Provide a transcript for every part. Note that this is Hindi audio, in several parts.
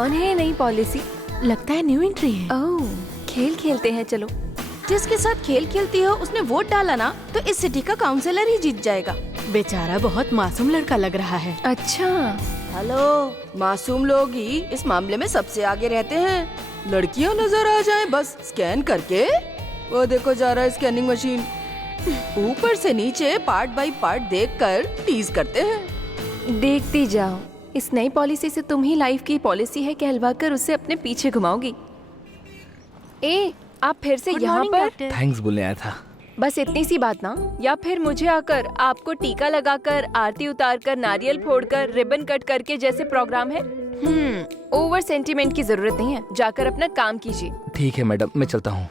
कौन है ये नई पॉलिसी? लगता है न्यू एंट्री है। ओह, खेल खेलते हैं चलो। जिसके साथ खेल खेलती हो उसने वोट डाला ना तो इस सिटी का काउंसलर ही जीत जाएगा। बेचारा बहुत मासूम लड़का लग रहा है। अच्छा, हेलो, मासूम लोग ही इस मामले में सबसे आगे रहते हैं। लड़कियां नजर आ जाएं बस स्कैन करके। वो देखो जा रहा है स्कैनिंग मशीन। ऊपर से नीचे पार्ट बाय पार्ट देखकर टीज करते हैं। देखती जाओ। इस नई पॉलिसी से तुम ही लाइफ की पॉलिसी है कहलवा कर उसे अपने पीछे घुमाओगी। ए, आप फिर से यहाँ पर? थैंक्स बोलने आया था। बस इतनी सी बात ना? या फिर मुझे आकर आपको टीका लगाकर, आरती उतारकर, नारियल फोड़कर, रिबन कट करके जैसे प्रोग्राम है? ओवर सेंटिमेंट की जरूरत नहीं है। जाकर अपना काम कीजिए। ठीक है मैडम, मैं चलता हूँ।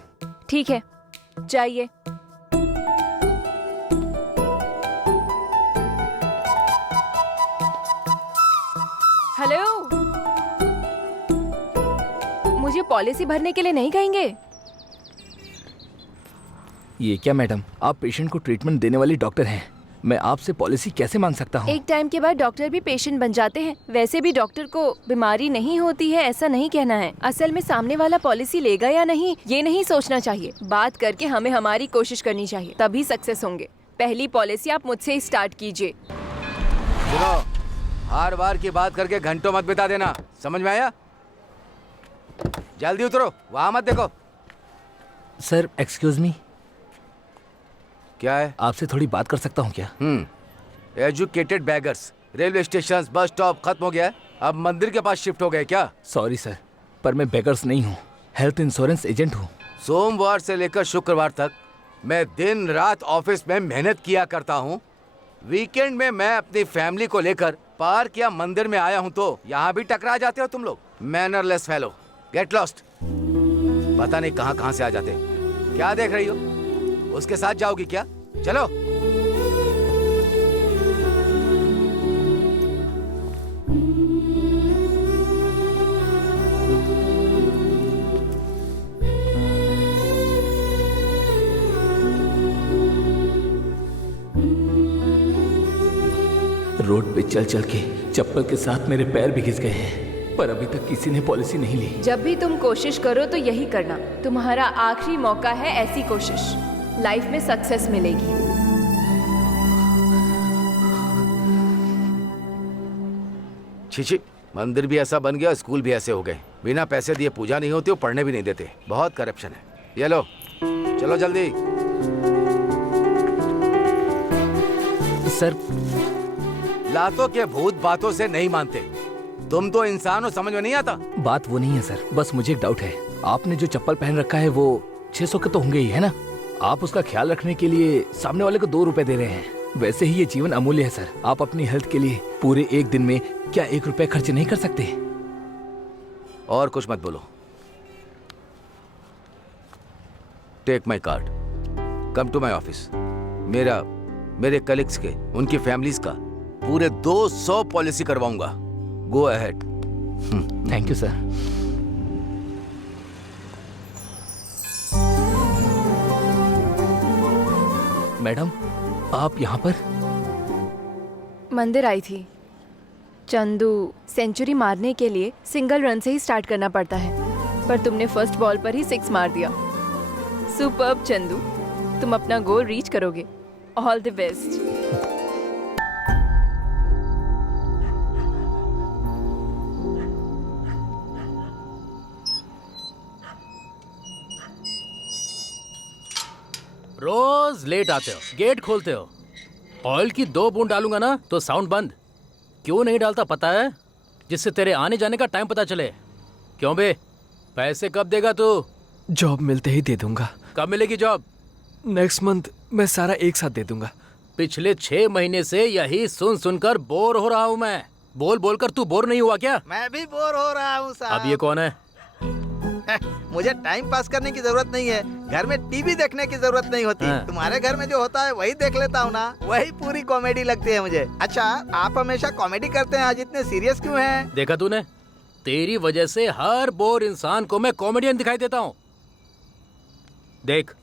ठीक है, जाइए। हेलो, मुझे पॉलिसी भरने के लिए नहीं कहेंगे? ये क्या मैडम, आप पेशेंट को ट्रीटमेंट देने वाली डॉक्टर हैं। मैं आपसे पॉलिसी कैसे मांग सकता हूँ? एक टाइम के बाद डॉक्टर भी पेशेंट बन जाते हैं। वैसे भी डॉक्टर को बीमारी नहीं होती है ऐसा नहीं कहना है। असल में सामने वाला पॉलिसी लेगा या नहीं ये नहीं सोचना चाहिए। बात करके हमें हमारी कोशिश करनी चाहिए, तभी सक्सेस होंगे। पहली पॉलिसी आप मुझसे ही स्टार्ट कीजिए। सुनो, हर बार की बात करके घंटों मत बिता देना, समझ में आया? जल्दी उतरो, वहाँ मत देखो। सर एक्सक्यूज मी, क्या है? आपसे थोड़ी बात कर सकता हूँ क्या? Educated beggars. Railway station, bus stop खत्म हो गया है, अब मंदिर के पास शिफ्ट हो गए क्या? सॉरी सर, पर मैं बेगर्स नहीं हूँ, हेल्थ इंश्योरेंस एजेंट हूँ। सोमवार से लेकर शुक्रवार तक मैं दिन रात ऑफिस में मेहनत किया करता हूँ। वीकेंड में मैं अपनी फैमिली को लेकर पार्क या मंदिर में आया हूँ तो यहाँ भी टकरा जाते हो तुम लोग। Mannerless fellow, get lost. पता नहीं कहाँ कहाँ से आ जाते। क्या देख रही हो? उसके साथ जाओगी क्या? चलो। रोड पे चल चल के चप्पल के साथ मेरे पैर भी घिस गए हैं, पर अभी तक किसी ने पॉलिसी नहीं ली। जब भी तुम कोशिश करो तो यही करना। तुम्हारा आखिरी मौका है, ऐसी कोशिश लाइफ में सक्सेस मिलेगी। छी, मंदिर भी ऐसा बन गया, स्कूल भी ऐसे हो गए। बिना पैसे दिए पूजा नहीं होती और पढ़ने भी नहीं देते। बहुत करप्शन है। ये लो, चलो जल्दी। सर, लातों के भूत बातों से नहीं मानते। तुम तो इंसान हो, समझ में नहीं आता? बात वो नहीं है सर, बस मुझे एक डाउट है। आपने जो चप्पल पहन रखा है वो 600 के तो होंगे ही, है ना? आप उसका ख्याल रखने के लिए सामने वाले को 2 रुपए दे रहे हैं। वैसे ही ये जीवन अमूल्य है सर। आप अपनी हेल्थ के लिए पूरे एक दिन में क्या 1 रुपए खर्च नहीं कर सकते? और कुछ मत बोलो। Take my card, come to my office. मेरे कलीग्स के, उनकी फैमिलीज का पूरे 200 पॉलिसी करवाऊंगा। Go ahead. Thank you sir. Madam, आप यहाँ पर? मंदिर आई थी। चंदू, सेंचुरी मारने के लिए सिंगल रन से ही स्टार्ट करना पड़ता है, पर तुमने फर्स्ट बॉल पर ही 6 मार दिया। सुपर्ब चंदू, तुम अपना गोल रीच करोगे। All the best. रोज लेट आते हो, गेट खोलते हो। ऑयल की 2 बूंद डालूंगा ना तो साउंड बंद। क्यों नहीं डालता पता है? जिससे तेरे आने जाने का टाइम पता चले। क्यों बे? पैसे कब देगा तू? जॉब मिलते ही दे दूंगा। कब मिलेगी जॉब? नेक्स्ट मंथ मैं सारा एक साथ दे दूंगा। पिछले 6 महीने से यही सुन सुनकर बोर हो रहा हूँ मैं। बोल बोल कर तू बोर नहीं हुआ क्या? मैं भी बोर हो रहा हूँ साहब। अब ये कौन है? मुझे टाइम पास करने की जरूरत नहीं है, घर में टीवी देखने की जरूरत नहीं होती। तुम्हारे घर में जो होता है वही देख लेता हूँ ना, वही पूरी कॉमेडी लगती है मुझे। अच्छा, आप हमेशा कॉमेडी करते हैं, आज इतने सीरियस क्यों हैं? देखा तूने, तेरी वजह से हर बोर इंसान को मैं कॉमेडियन दिखाई देता हूँ। देख,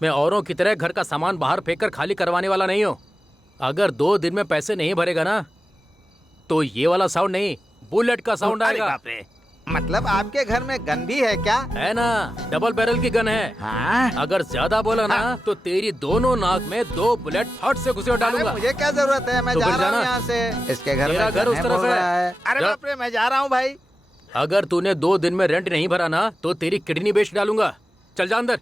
मैं औरों की तरह घर का सामान बाहर फेंक कर खाली करवाने वाला नहीं हूँ। अगर 2 दिन में पैसे नहीं भरेगा ना तो ये वाला साउंड नहीं, बुलेट का साउंड आएगा। मतलब आपके घर में गन भी है क्या? है ना, डबल बैरल की गन है। हाँ? अगर ज्यादा बोला ना तो तेरी दोनों नाक में 2 बुलेट फट से घुसे अरे डालूंगा। मुझे क्या जरूरत है, मैं तो जा फिर रहा हूँ जाना। यहाँ से। इसके घर तेरा में घर गन उस है तरफ बोल है। रहा है। अरे जा। बाप रे, मैं जा रहा हूँ भाई। अगर तूने 2 दिन में रेंट नहीं भरा ना तो तेरी किडनी बेच डालूंगा। चल जा अंदर।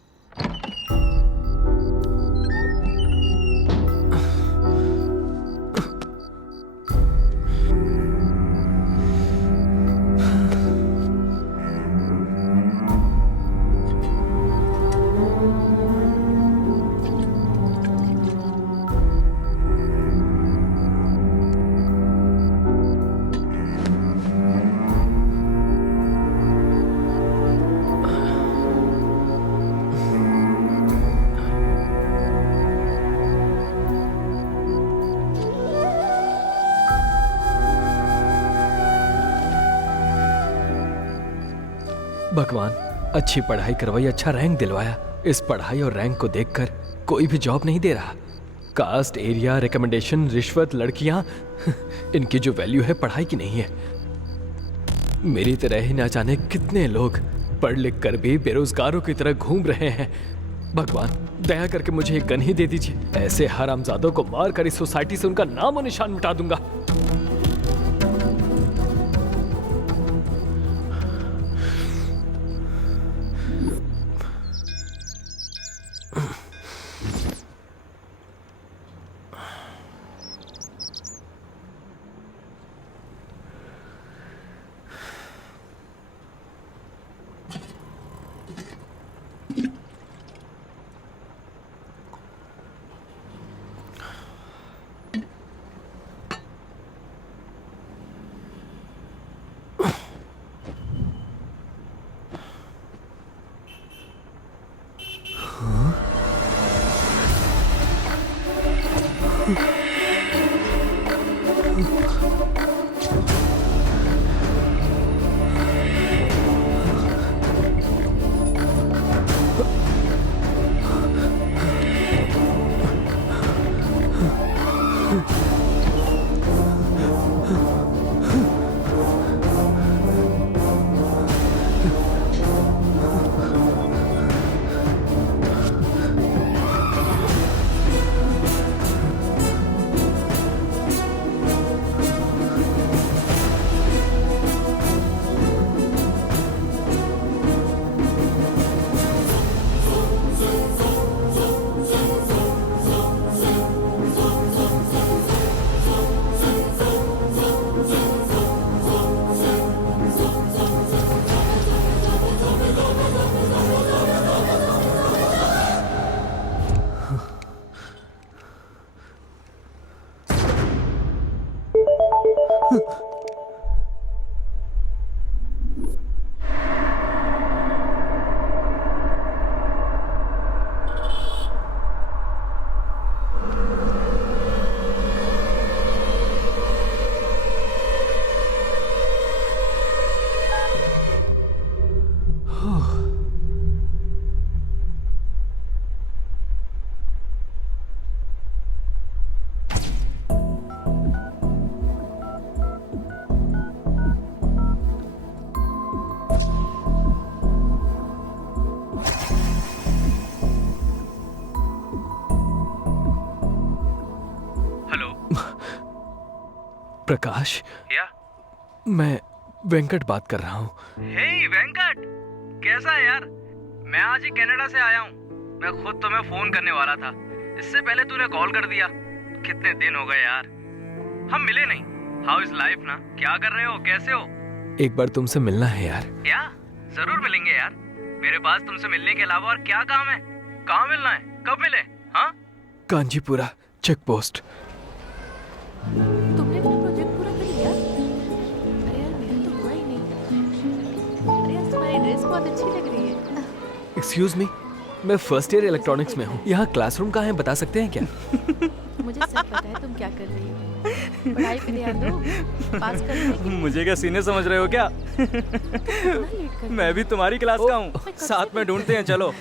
भगवान, अच्छी पढ़ाई करवाई, अच्छा रैंक दिलवाया। इस पढ़ाई और रैंक को देखकर कोई भी जॉब नहीं दे रहा। कास्ट, एरिया, रिकमेंडेशन, रिश्वत, लड़कियां, इनकी जो वैल्यू है पढ़ाई की नहीं है। मेरी तरह ही ना जाने कितने लोग पढ़ लिख कर भी बेरोजगारों की तरह घूम रहे हैं। भगवान, दया करके मुझे एक गन ही दे दीजिए। ऐसे हरामजादों को मार कर इस सोसाइटी से उनका नाम और निशान मिटा दूंगा। प्रकाश, या मैं वेंकट बात कर रहा हूँ। हे वेंकट, कैसा है यार? मैं आज ही कनाडा से आया हूँ। मैं खुद तुम्हें फोन करने वाला था, इससे पहले तूने कॉल कर दिया। कितने दिन हो गए यार, हम मिले नहीं। हाउ इज लाइफ ना? क्या कर रहे हो, कैसे हो? एक बार तुमसे मिलना है यार। क्या? जरूर मिलेंगे यार। मेरे पास तुमसे मिलने के अलावा और क्या काम है? कहाँ मिलना है, कब मिले? हाँ, कांजीपुरा चेक पोस्ट। तुमने अपना प्रोजेक्ट पूरा कर लिया? अरे यार, मेरा तो हुआ ही नहीं। अरे यार, तुम्हारी ड्रेस बहुत अच्छी लग रही है। एक्सक्यूज मी, मैं फर्स्ट ईयर इलेक्ट्रॉनिक्स में हूँ। यहाँ क्लासरूम कहाँ है, बता सकते हैं क्या? मुझे सब पता है तुम क्या कर रही हो। पढ़ाई पे ध्यान दो, पास कर लोगे। मुझे क्या सीनियर समझ रहे हो क्या? इतना लेट कर मैं भी तुम्हारी क्लास का हूँ, साथ में ढूंढते हैं, चलो।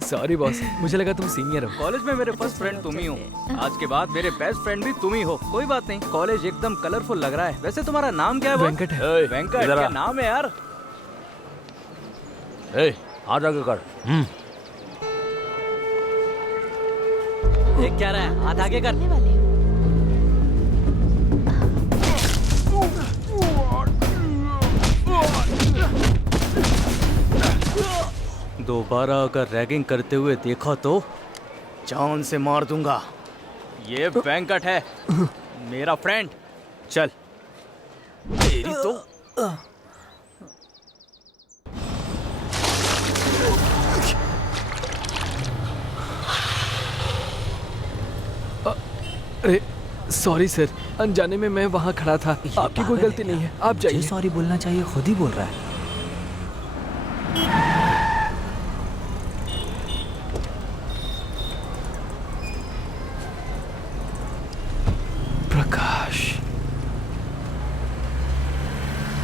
सॉरी बॉस, मुझे लगा तुम सीनियर हो। कॉलेज में मेरे फर्स्ट फ्रेंड तुम ही हो, आज के बाद मेरे बेस्ट फ्रेंड भी तुम ही हो। कोई बात नहीं, कॉलेज एकदम कलरफुल लग रहा है। वैसे तुम्हारा नाम क्या है? वेंकट है। वेंकट क्या नाम है यार? ए, हाथ आगे कर। देख क्या रहा है, हाथ आगे कर। दोबारा अगर रैगिंग करते हुए देखा तो जान से मार दूंगा। ये वेंकट है, मेरा फ्रेंड। चल तेरी तो अरे सॉरी सर, अनजाने में मैं वहाँ खड़ा था। आपकी कोई गलती नहीं है, आप जाइए। सॉरी बोलना चाहिए, खुद ही बोल रहा है। प्रकाश।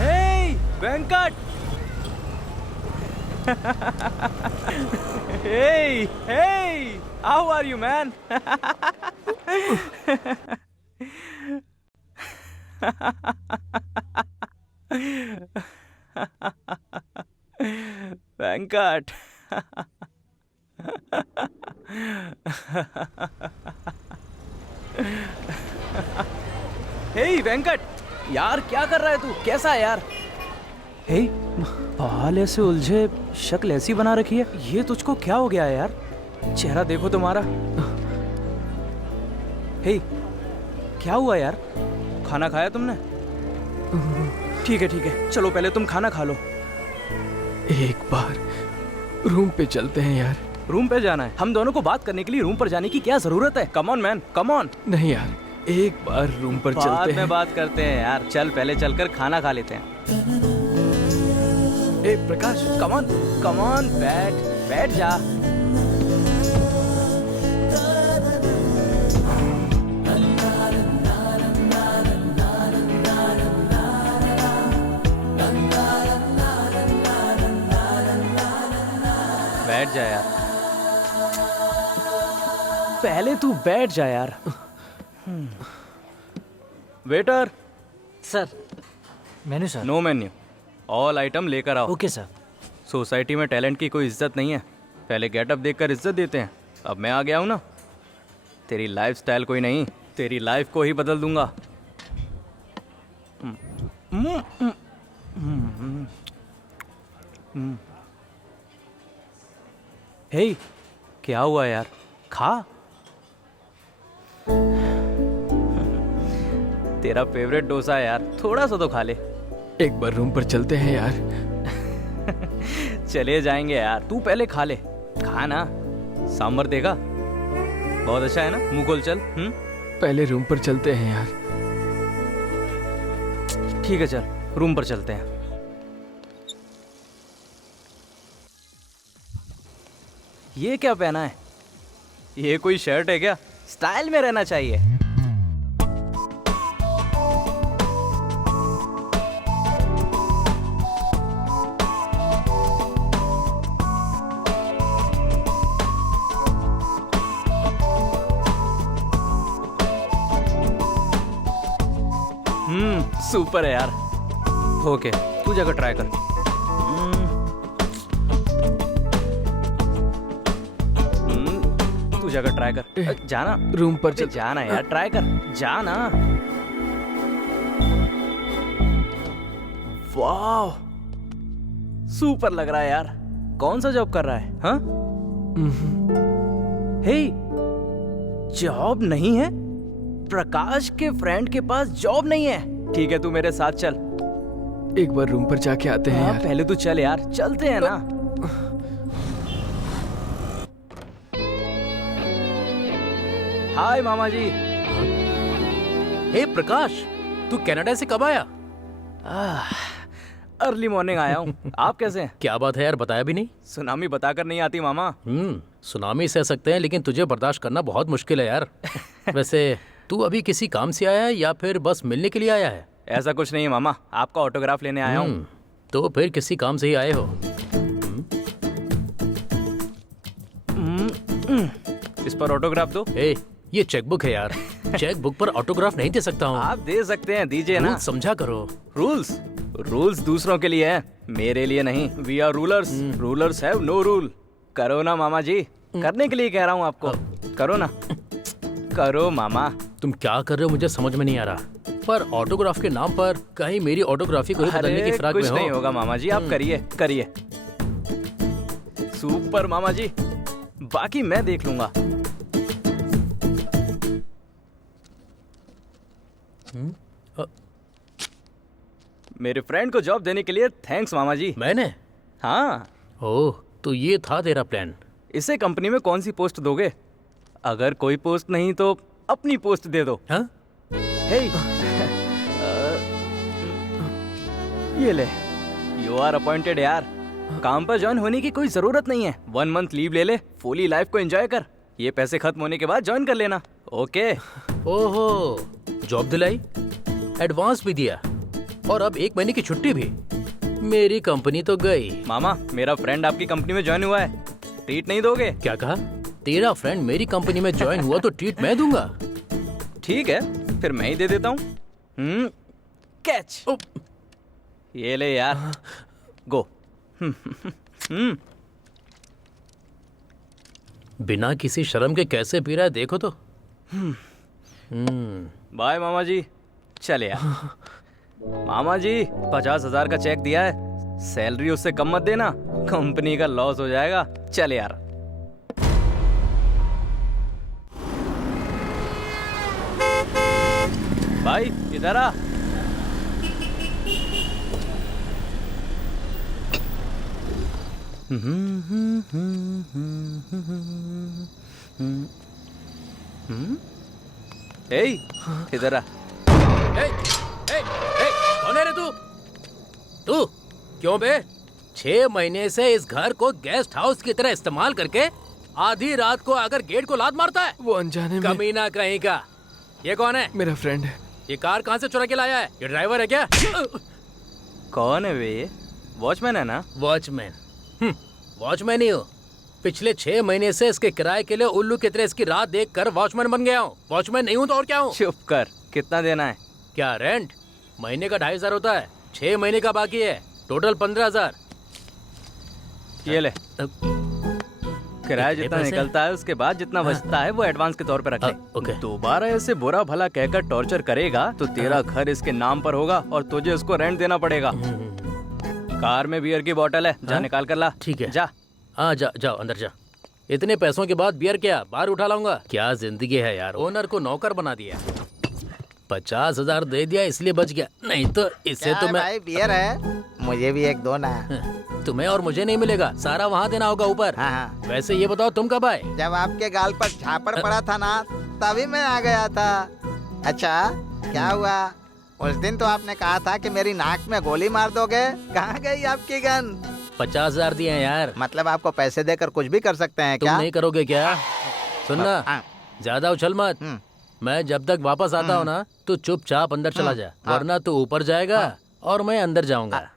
हे Venkat. Hey, hey, how are you, man? Venkat. हे वेंकट, यार क्या कर रहा है तू? कैसा है यार? हे, बाल ऐसे उलझे, शक्ल ऐसी बना रखी है, ये तुझको क्या हो गया है यार? चेहरा देखो तुम्हारा। हे, क्या हुआ यार? खाना खाया तुमने? ठीक है, चलो पहले तुम खाना खा लो। एक बार रूम पे चलते हैं यार। रूम पे जाना है? हम दोनों को बात करने के लिए रूम पर जाने की क्या जरूरत है? Come on man, come on. नहीं यार, एक बार रूम पर चलते बाद हैं। में बात करते हैं यार, चल पहले चलकर खाना खा लेते हैं। ए प्रकाश, कम ऑन, बैठ जा। बैठ जा यार, पहले तू बैठ जा यार। Waiter. Sir, menu sir. No menu, all item लेकर आओ। Okay sir. सोसाइटी में टैलेंट की कोई इज्जत नहीं है, पहले गेटअप देखकर इज्जत देते हैं। अब मैं आ गया हूँ ना, तेरी लाइफ स्टाइल कोई नहीं, तेरी लाइफ को ही बदल दूंगा। हे, क्या हुआ यार? खा। तेरा फेवरेट डोसा है यार, थोड़ा सा तो खा ले। एक बार रूम पर चलते हैं यार। चले जाएंगे यार, तू पहले खा ले। खा ना, सांभर देगा, बहुत अच्छा है ना। मुंह खोल चल। पहले रूम पर चलते हैं यार। ठीक है, चल रूम पर चलते हैं। ये क्या पहना है? ये कोई शर्ट है क्या? स्टाइल में रहना चाहिए। सुपर है यार। ओके, तू जाकर ट्राई कर। तू जाकर ट्राई कर। जाना रूम पर चल। जाना यार, ट्राई कर, जाना। वाह, सुपर लग रहा है यार। कौन सा जॉब कर रहा है? हाँ? हे, जॉब नहीं है? प्रकाश के फ्रेंड के पास जॉब नहीं है। ठीक है, तू मेरे साथ चल। एक बार रूम पर जाके आते हैं यार। पहले तू चल यार, चलते हैं ना। हाय मामा जी। हे प्रकाश, तू कनाडा से कब आया? अर्ली मॉर्निंग आया हूँ। आप कैसे हैं? क्या बात है यार, बताया भी नहीं। सुनामी बताकर नहीं आती मामा। सुनामी सह सकते हैं, लेकिन तुझे बर्दाश्त करना बहुत मुश्किल है यार। वैसे तू अभी किसी काम से आया है या फिर बस मिलने के लिए आया है? ऐसा कुछ नहीं है मामा, आपका ऑटोग्राफ लेने आया हूँ। तो फिर किसी काम से ही आए हो? इस पर ऑटोग्राफ दो। ये चेकबुक है यार, चेकबुक पर ऑटोग्राफ नहीं दे सकता हूँ। आप दे सकते हैं, दीजिए ना। रूल्स समझा करो। रूल्स दूसरों के लिए है, मेरे लिए नहीं, we are rulers, rulers have no rule. करो ना मामा जी, करने के लिए कह रहा हूँ आपको, करो ना, करो मामा। तुम क्या कर रहे हो मुझे समझ में नहीं आ रहा, पर ऑटोग्राफ के नाम पर कहीं मेरी ऑटोग्राफी को बदलने की फिराक में कुछ हो। नहीं होगा मामा जी, आप करिए करिए। सुपर मामा जी, बाकी मैं देख लूंगा। मेरे फ्रेंड को जॉब देने के लिए थैंक्स मामा जी। मैंने? हाँ। ओह, तो ये था तेरा प्लान। इसे कंपनी में कौन सी पोस्ट दोगे? अगर कोई पोस्ट नहीं तो अपनी पोस्ट दे दो। हाँ? हे, ये ले, यू आर अपॉइंटेड यार। काम पर ज्वाइन होने की कोई जरूरत नहीं है, 1 मंथ लीव ले ले, फुली लाइफ को एंजॉय कर। ये पैसे खत्म होने के बाद ज्वाइन कर लेना। ओके। ओहो, जॉब दिलाई, एडवांस भी दिया, और अब 1 महीने की छुट्टी भी। मेरी कंपनी तो गई। मामा, मेरा फ्रेंड आपकी कंपनी में ज्वाइन हुआ है, ट्रीट नहीं दोगे? क्या कहा? तेरा फ्रेंड मेरी कंपनी में ज्वाइन हुआ तो ट्रीट मैं दूंगा। ठीक है, फिर मैं ही दे देता हूँ। कैच। ये ले यार, गो। बिना किसी शर्म के कैसे पी रहा है देखो तो। बाय मामा जी, चले यार। मामा जी, 50,000 का चेक दिया है, सैलरी उससे कम मत देना, कंपनी का लॉस हो जाएगा। चल यार। भाई इधर आ। इधर आ। कौन है रे तू? तू क्यों बे 6 महीने से इस घर को गेस्ट हाउस की तरह इस्तेमाल करके आधी रात को आकर गेट को लात मारता है? वो अनजाने में। कमीना कहीं का। ये कौन है? मेरा फ्रेंड है। ये कार कहाँ से चुरा के लाया है? ये ड्राइवर है क्या? कौन है वे? वॉचमैन है ना? वॉचमैन? वॉचमैन ही हो। पिछले 6 महीने से इसके किराए के लिए उल्लू की तरह इसकी रात देख कर वॉचमैन बन गया हूँ। वॉचमैन नहीं हूँ तो और क्या हूँ? चुप कर। कितना देना है? क्या रेंट? महीने का 2,500 होता है, 6 महीने का बाकी है, टोटल 15,000। ये ले, किराया जितना निकलता है उसके बाद जितना बचता है वो एडवांस के तौर पे रख ले। ओके। दोबारा ऐसे बुरा भला कहकर टॉर्चर करेगा तो तेरा घर इसके नाम पर होगा और तुझे उसको रेंट देना पड़ेगा। कार में बियर की बोतल है, जा निकाल कर ला। ठीक है, जा। हाँ जाओ अंदर जा। इतने पैसों के बाद बियर क्या बाहर उठा लाऊंगा? क्या जिंदगी है यार। ओनर को नौकर बना दिया। 50,000 दे दिया इसलिए बच गया, नहीं तो इससे तो मैं। भाई बियर है, मुझे भी एक दो ना। तुम्हें और मुझे नहीं मिलेगा, सारा वहाँ देना होगा ऊपर। हाँ। वैसे ये बताओ तुम कब आए? जब आपके गाल पर झापड़ पड़ा था ना, तभी मैं आ गया था। अच्छा क्या हुआ? उस दिन तो आपने कहा था कि मेरी नाक में गोली मार दोगे, कहाँ गई आपकी गन? 50,000 दिए हैं यार। मतलब आपको पैसे देकर कुछ भी कर सकते हैं तुम क्या? नहीं करोगे क्या? सुनना, हाँ। ज्यादा उछल मत। मैं जब तक वापस आता हूँ ना तो चुपचाप अंदर चला जा, वरना तू ऊपर जाएगा और मैं अंदर जाऊंगा।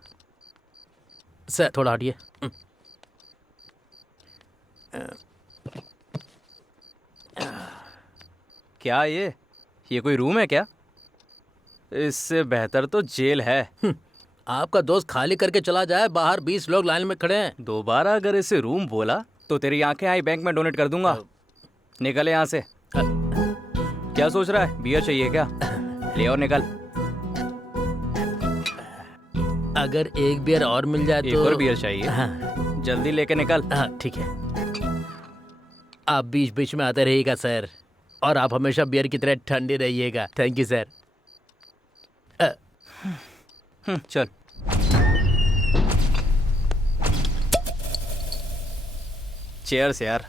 सर थोड़ा हटिए। क्या ये कोई रूम है क्या? इससे बेहतर तो जेल है। आपका दोस्त खाली करके चला जाए, बाहर 20 लोग लाइन में खड़े हैं। दोबारा अगर इसे रूम बोला तो तेरी आंखें आई बैंक में डोनेट कर दूंगा। निकल यहाँ से। क्या सोच रहा है? बियर चाहिए क्या? ले और निकल। अगर एक बियर और मिल जाए तो। एक और बियर चाहिए? हाँ। जल्दी लेके निकल। हाँ ठीक है। आप बीच बीच में आते रहिएगा सर, और आप हमेशा बियर की तरह ठंडे रहिएगा। Thank you sir. चल। चेयर्स यार।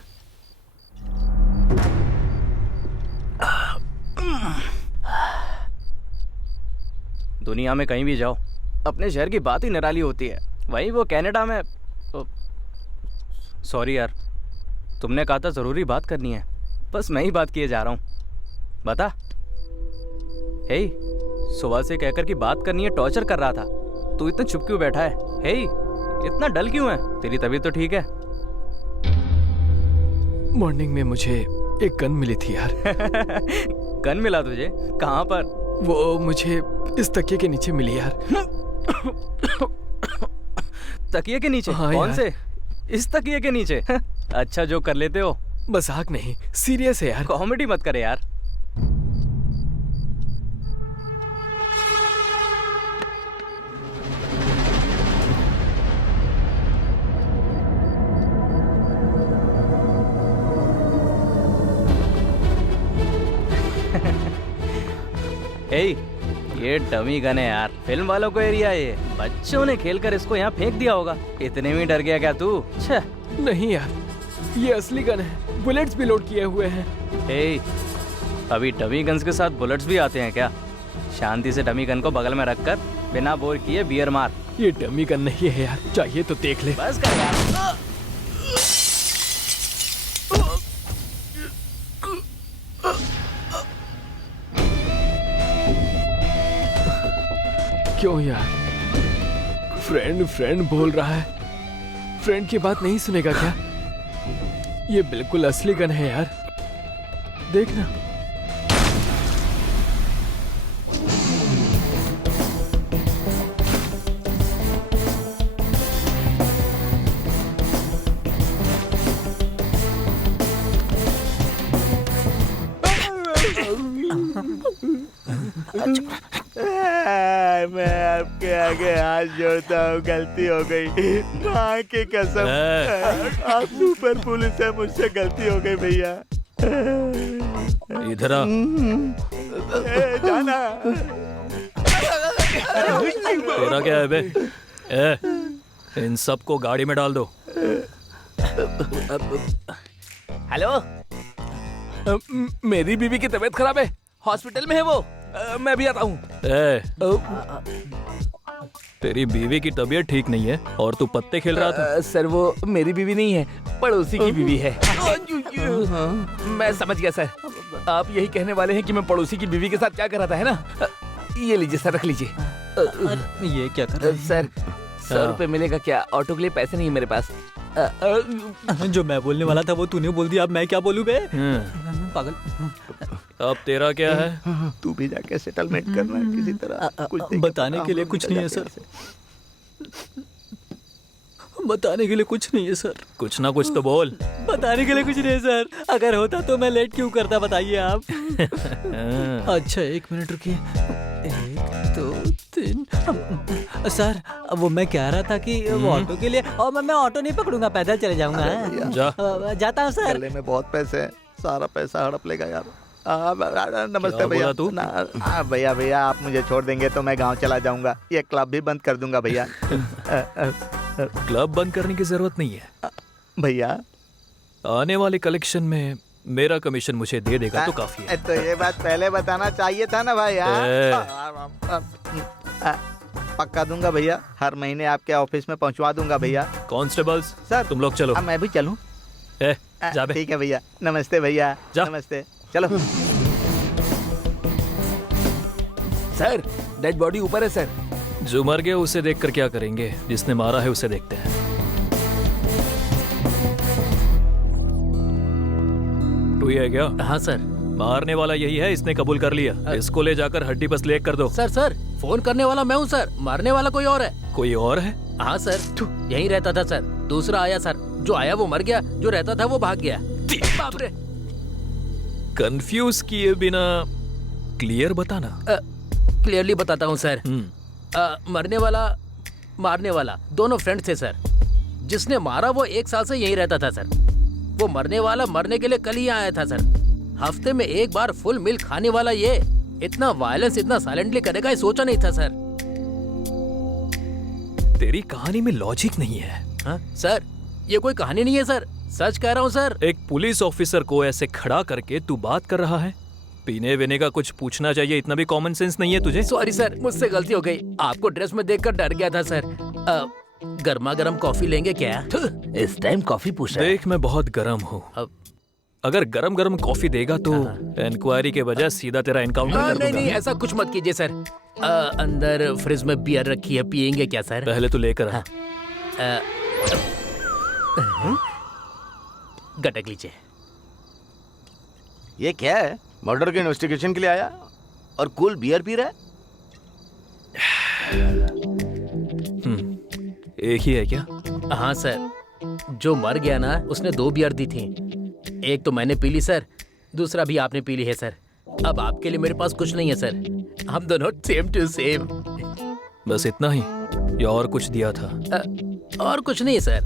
दुनिया में कहीं भी जाओ, अपने शहर की बात ही निराली होती है। वहीं वो कनाडा में। सॉरी यार, तुमने कहा था ज़रूरी बात करनी है, बस मैं ही बात किए जा रहा हूँ। बता। हे, सुबह से कहकर कि बात करनी है टॉर्चर कर रहा था, तू इतना चुप क्यों बैठा है? हे, इतना डल क्यों है? तेरी तबीयत तो ठीक है? मॉर्निंग में मुझे एक गन मिली थी यार। गन मिला तुझे? कहाँ पर? वो मुझे इस तकिए के नीचे मिली यार। तकिए के नीचे? हाँ कौन यार। से? इस तकिए के नीचे? अच्छा जो कर लेते हो। मजाक नहीं, सीरियस है यार। कॉमेडी मत करे यार। ए, ये डमी गन है यार, फिल्म वालों को एरिया है ये। बच्चों ने खेलकर इसको यहाँ फेंक दिया होगा। इतने में डर गया क्या तू? छह। नहीं यार, ये असली गन है, बुलेट्स भी लोड किए हुए हैं। ए, अभी डमी गन्स के साथ बुलेट्स भी आते हैं क्या? शांति से डमी गन को बगल में रखकर बिना बोर किए बियर मार। ये डमी गन नहीं है यार, चाहिए तो देख ले। बस कर यार। क्यों यार? फ्रेंड फ्रेंड बोल रहा है, फ्रेंड की बात नहीं सुनेगा क्या? ये बिल्कुल असली गन है यार, देखना। मैं आपके आगे हाथ जोड़ता हूँ, गलती हो गई, माँ की कसम। आप सुपर पुलिस है, मुझसे गलती हो गई भैया। इधर आ। जाना। तेरा क्या है बे? इन सबको गाड़ी में डाल दो। हेलो, मेरी बीवी की तबीयत खराब है, हॉस्पिटल में है वो। मैं भी आता हूँ। तेरी बीवी की तबीयत ठीक नहीं है और तू पत्ते खेल रहा था। सर वो मेरी बीवी नहीं है, पड़ोसी की बीवी है। मैं समझ गया सर, आप यही कहने वाले हैं कि मैं पड़ोसी की बीवी के साथ क्या कर रहा था, है ना? ये लीजिए सर, रख लीजिए। ये क्या कर रहा सर 100 रुपए मिलेगा क्या? ऑटो के लिए पैसे नहीं है मेरे पास। है? जो मैं बोलने वाला था वो तूने बोल दिया, अब मैं क्या बोलूं बे? पागल। अब तेरा क्या है? तू भी जाके सेटलमेंट करना है किसी तरह। कुछ देके बताने के लिए कुछ नहीं है सर, बताने के लिए कुछ नहीं है सर। कुछ ना कुछ तो बोल। बताने के लिए कुछ नहीं है सर, अगर होता तो मैं लेट क्यों करता बताइए आप। अच्छा 1 मिनट रुकिए, 1 2 3। सर वो मैं कह रहा था कि वो ऑटो के लिए, और मैं ऑटो नहीं पकड़ूंगा, पैदल चले जाऊंगा। जा। जाता हूँ सर। गले में बहुत पैसे हैं, सारा पैसा हड़प लेगा यार। नमस्ते क्या भैया। बोला तू? भैया भैया आप मुझे छोड़ देंगे तो मैं गांव चला जाऊंगा, ये क्लब भी बंद कर दूंगा भैया। क्लब बंद करने की जरूरत नहीं है भैया। आने वाले कलेक्शन में मेरा कमीशन मुझे दे देगा तो काफी है। तो ये बात पहले बताना चाहिए था ना भाई। पक्का दूंगा भैया, हर महीने आपके ऑफिस में पहुंचवा दूंगा भैया। कांस्टेबल्स सर तुम लोग चलो। अब मैं भी चलूं? जा बे। ठीक है भैया, नमस्ते भैया। जा। नमस्ते, चलो। सर डेड बॉडी ऊपर है सर। जो मर गया उसे देखकर क्या करेंगे, जिसने मारा है उसे देखते हैं। तू ही है क्या? हाँ सर। मारने वाला यही है, इसने कबूल कर लिया। इसको ले जाकर हड्डी बस लेक कर दो। सर फोन करने वाला मैं हूँ सर, मारने वाला कोई और है। कोई और है? हाँ सर, यहीं रहता था सर। दूसरा आया सर, जो आया वो मर गया, जो रहता था वो भाग गया। बाप रे। कंफ्यूज किए बिना क्लियर बताना। क्लियरली बताता हूँ सर। मरने वाला मारने वाला दोनों फ्रेंड थे सर। जिसने मारा वो 1 साल से यहीं रहता था सर। वो मरने वाला मरने के लिए कल ही आया था सर। हफ्ते में 1 बार फुल मील खाने वाला ये इतना वायलेंस इतना साइलेंटली करेगा ये सोचा नहीं था सर। तेरी कहानी में लॉजिक नहीं है। हाँ सर, ये कोई कहानी नहीं है सर, सच कह रहा हूँ सर। एक पुलिस ऑफिसर को ऐसे खड़ा करके तू बात कर रहा है? पीने वीने का कुछ पूछना चाहिए, इतना भी कॉमन सेंस नहीं है तुझे? सॉरी सर, मुझसे गलती हो गई। आपको ड्रेस में देखकर डर गया था सर। गर्मा गर्म कॉफी लेंगे क्या? इस टाइम कॉफी पूछ रहा है। देख मैं बहुत गर्म हूँ, अगर गरम गरम कॉफी देगा तो इंक्वायरी के बजाय सीधा तेरा एनकाउंटर कर दूंगा। नहीं ऐसा कुछ मत कीजिए सर। अंदर फ्रिज में बियर रखी है, पियेंगे क्या सर? पहले तो लेकर आ। गटक लीजिए। ये क्या है? मर्डर के इन्वेस्टिगेशन के लिए आया और कूल बियर पी रहा है? एक ही है क्या? हाँ सर, जो मर गया ना उसने 2 बियर दी थी। एक तो मैंने पी ली सर, दूसरा भी आपने पी ली है सर। अब आपके लिए मेरे पास कुछ नहीं है सर, हम दोनों सेम टू सेम। बस इतना ही या और कुछ दिया था? और कुछ नहीं है सर।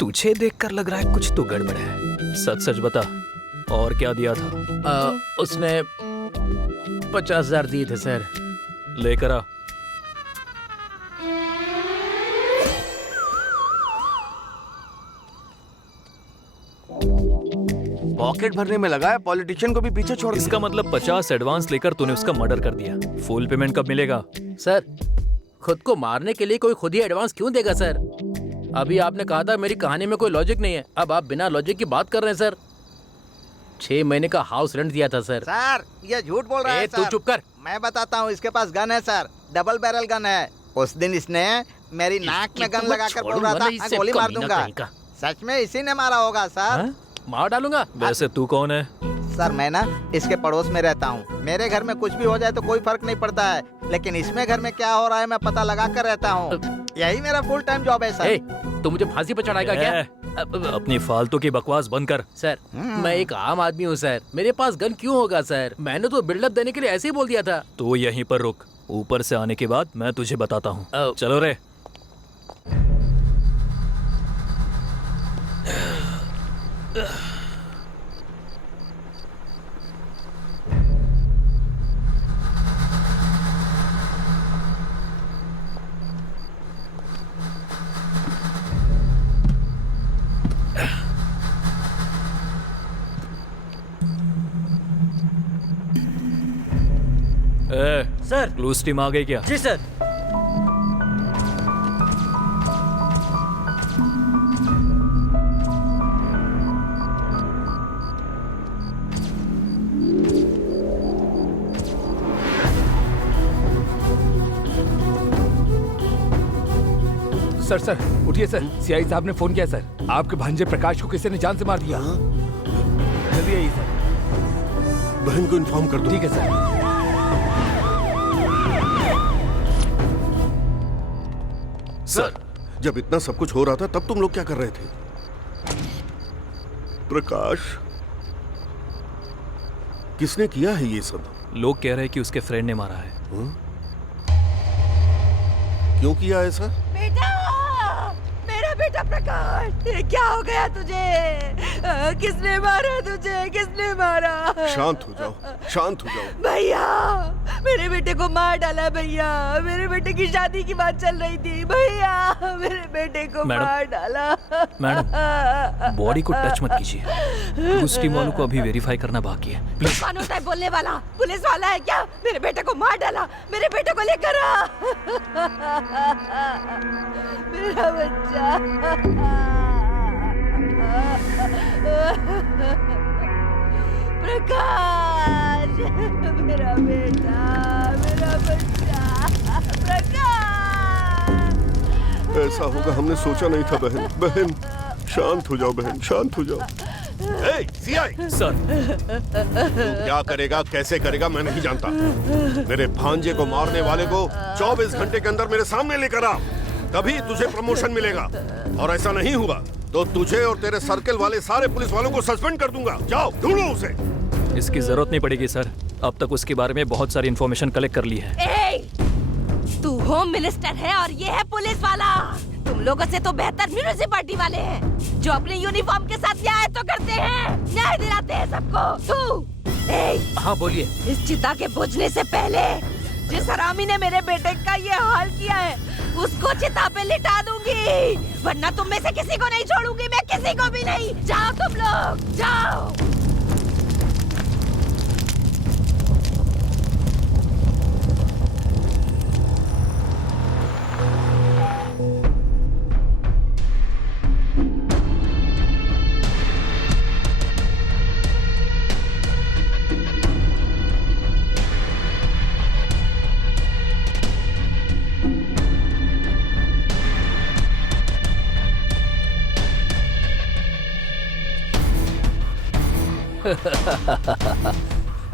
तुझे देखकर लग रहा है कुछ तो गड़बड़ है। सच सच बता, और क्या दिया था? उसने 50,000 दिए थे सर। लेकर आ। पॉकेट भरने में लगा है, पॉलिटिशियन को भी पीछे छोड़ दिया। इसका मतलब 50 एडवांस लेकर तूने उसका मर्डर कर दिया। फुल पेमेंट कब मिलेगा? सर, खुद को मारने के लिए कोई खुद ही एडवांस क्यों देगा सर? अभी आपने कहा था मेरी कहानी में कोई लॉजिक नहीं है, अब आप बिना लॉजिक की बात कर रहे हैं सर। 6 महीने का हाउस रेंट दिया था सर। सर ये झूठ बोल रहा है तू सर। चुप कर। मैं बताता हूँ, इसके पास गन है सर, डबल बैरल गन है। उस दिन इसने मेरी नाक में गन लगाकर बोल रहा था मैं गोली मार दूंगा। सच में इसी ने मारा होगा सर। मार डालूंगा। वैसे तू कौन है? सर मैं ना इसके पड़ोस में रहता हूँ। मेरे घर में कुछ भी हो जाए तो कोई फर्क नहीं पड़ता है, लेकिन इसमें घर में क्या हो रहा है मैं पता लगा कर रहता हूँ। यही मेरा फुल टाइम जॉब है सर। तू मुझे फांसी पर चढ़ाएगा क्या? अपनी फालतू की बकवास बंद कर। सर मैं एक आम आदमी हूँ सर, मेरे पास गन क्यों होगा सर? मैंने तो बिल्डअप देने के लिए ऐसे ही बोल दिया था। तो यहीं पर रुक, ऊपर से आने के बाद मैं तुझे बताता हूँ। चलो रे। सर। क्लूज टीम आ गई क्या? जी सर। सर सर उठिए सर, सीआई साहब ने फोन किया सर। आपके भांजे प्रकाश को किसी ने जान से मार दिया। जल्दी आइए सर। बहन को इन्फॉर्म कर दो। ठीक है सर। सर जब इतना सब कुछ हो रहा था तब तुम लोग क्या कर रहे थे? प्रकाश किसने किया है ये सब? लोग कह रहे हैं कि उसके फ्रेंड ने मारा है। क्यों किया ऐसा? बेटा, मेरा बेटा प्रकाश, ये क्या हो गया तुझे? किसने मारा तुझे? किसने मारा? शांत हो जाओ, शांत हो जाओ। भैया, मेरे बेटे को मार डाला भैया। मेरे बेटे की शादी की बात चल रही थी भैया, मेरे बेटे को मार डाला। मैडम बॉडी को टच मत कीजिए, उस टीम वालों को अभी वेरीफाई करना बाकी है। प्लीज। कौन होता है बोलने वाला? पुलिस वाला है क्या? मेरे बेटे को मार डाला, मेरे बेटे को लेकर आ। मेरा बच्चा। प्रकाश, मेरा बेटा, मेरा बच्चा, प्रकाश। ऐसा होगा हमने सोचा नहीं था बहन। बहन शांत हो जाओ, बहन शांत हो जाओ। सीआई सर, तू क्या करेगा, कैसे करेगा मैं नहीं जानता। मेरे भांजे को मारने वाले को 24 घंटे के अंदर मेरे सामने लेकर आ, तभी तुझे प्रमोशन मिलेगा। और ऐसा नहीं हुआ तो तुझे और तेरे सर्कल वाले सारे पुलिस वालों को सस्पेंड कर दूंगा। जाओ ढूंढो उसे। इसकी जरूरत नहीं पड़ेगी सर, अब तक उसके बारे में बहुत सारी इन्फॉर्मेशन कलेक्ट कर ली है। तू होम मिनिस्टर है और ये है पुलिस वाला। तुम लोगों से तो बेहतर म्युनिसिपैलिटी वाले हैं, जो अपने यूनिफॉर्म के साथ न्याय तो करते हैं, न्याय दिलाते हैं सबको। तू हाँ बोलिए। इस चिता के बुझने से पहले जिस हरामी ने मेरे बेटे का ये हाल किया है उसको चिता पे लिटा दूंगी, वरना तुम में से किसी को नहीं छोड़ूंगी मैं, किसी को भी नहीं। जाओ तुम लोग, जाओ।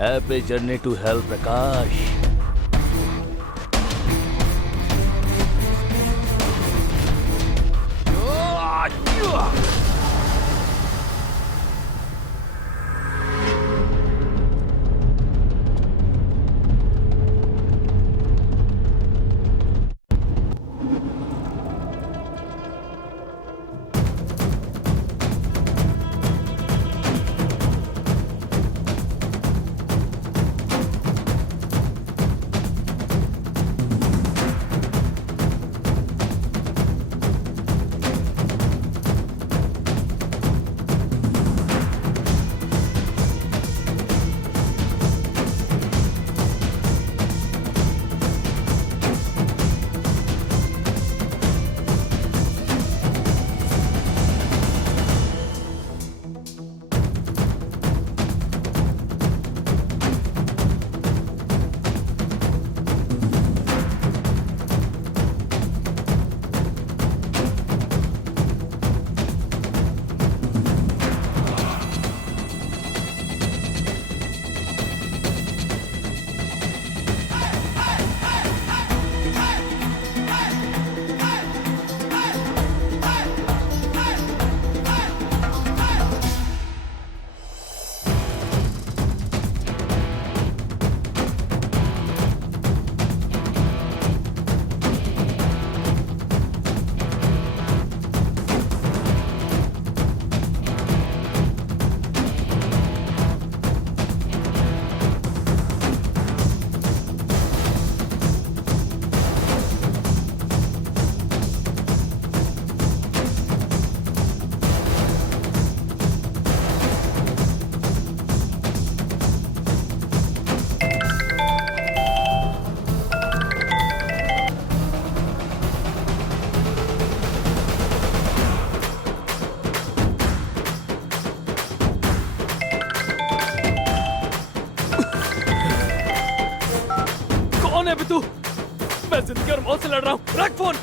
हैप्पी जर्नी टू हेल प्रकाश। तू? मैं जिंदगी और मौत से लड़ रहा हूँ। रख फोन।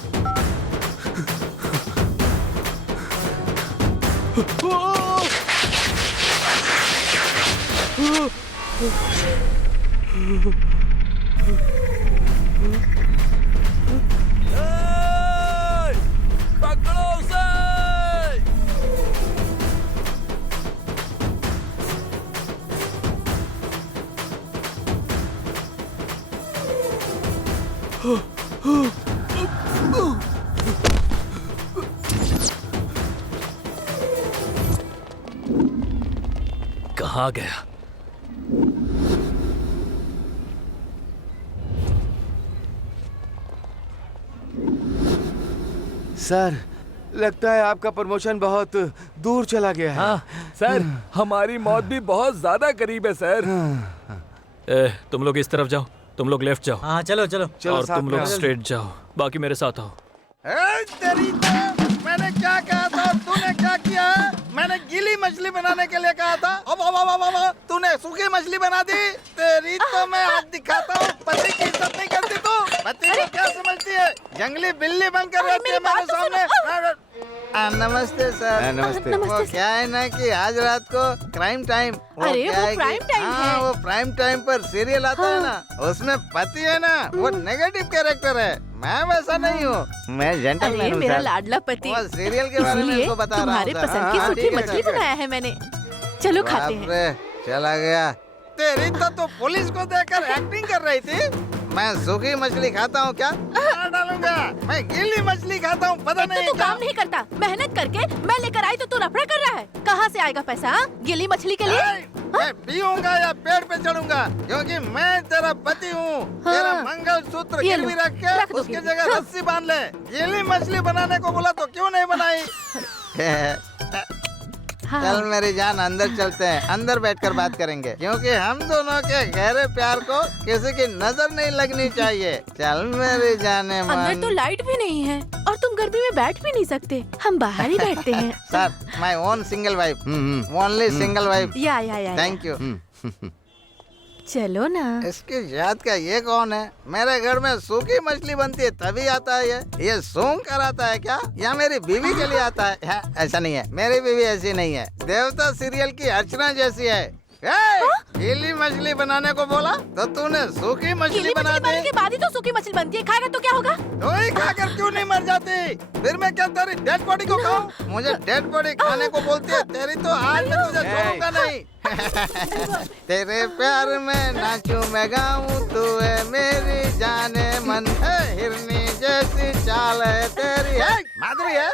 पकड़ो उसे। कहाँ गया? सर, लगता है आपका प्रमोशन बहुत दूर चला गया है। हाँ सर, हमारी मौत भी बहुत ज्यादा करीब है सर। तुम लोग इस तरफ जाओ, तुम लोग लेफ्ट जाओ। हाँ चलो चलो। और तुम लोग स्ट्रेट जाओ, बाकी मेरे साथ आओ। तेरी तो मैंने क्या कहा था और तूने क्या किया है? मैंने गीली मछली बनाने के लिए कहा था। अब तूने सूखी मछली बना दी। तेरी तो मैं आज दिखाता हूँ, पति की इज्जत नहीं करती तू। पति को क्या समझती है? जंगली बिल्ली बनकर रहती है मेरे सामने। नमस्ते सर। नमस्ते। वो क्या है ना कि आज रात को क्राइम टाइम। अरे वो प्राइम टाइम है। वो प्राइम टाइम पर सीरियल आता है ना, उसमें पति है ना, वो नेगेटिव कैरेक्टर है। मैं वैसा नहीं हूँ, मैं जेंटलमैन अरे हूँ मेरा सर। लाडला पति। वो सीरियल के बारे में इसलिए इसको बता रहा हूँ तुम्हारे सर। पसंद की हाँ, सूखी ठीक है मछली सर। बनाया है मैंने। चलो खाते हैं। बाप रे, चला गया। तेरी तो पुलिस को देखकर एक्टिंग कर रही थी। मैं सूखी मछली खाता हूँ क्या? मार डालूंगा। मैं गीली मछली खाता हूँ, पता नहीं तू क्या? काम नहीं करता, मेहनत करके मैं लेकर आई तो तू लफड़ा कर रहा है। कहाँ से आएगा पैसा? गीली मछली के लिए? मैं पीऊंगा या पेड़ पे चढ़ूंगा, क्योंकि मैं तेरा पति हूँ। तेरा मंगलसूत्र ये गिरवी लो, रख के रख दो उसकी गिरवी। जगह रस्सी बांध ले। गीली मछली बनाने को बोला तो क्यों नहीं बनाई? हाँ। चल मेरी जान, अंदर चलते हैं। अंदर बैठकर बात करेंगे, क्योंकि हम दोनों के गहरे प्यार को किसी की नजर नहीं लगनी चाहिए। चल मेरी जाने मन। अंदर तो लाइट भी नहीं है और तुम गर्मी में बैठ भी नहीं सकते। हम बाहर ही बैठते हैं। Sir, my own single wife, only single wife. Yeah. Thank you. चलो ना। इसकी याद का ये कौन है? मेरे घर में सूखी मछली बनती है तभी आता है ये सूंघ कर आता है क्या? या मेरी बीवी के लिए आता है? ऐसा नहीं है, मेरी बीवी ऐसी नहीं है। देवता सीरियल की अर्चना जैसी है। गीली मछली बनाने को बोला तो तूने सूखी मछली बना दी। के बाद ही तो सूखी मछली बनती है, खाएगा तो क्या होगा? तो ही खाकर क्यों नहीं मर जाती? फिर मैं क्या तेरी डेड बॉडी को खाऊं? मुझे डेड बॉडी खाने को बोलती है, तेरी तो आज मैं तुझे छोड़ूंगा नहीं। तेरे प्यार में नाचूं मैं गाऊं, तू है मेरी जाने मन है, हिरनी जैसी चाल है तेरी। है माधुरी है,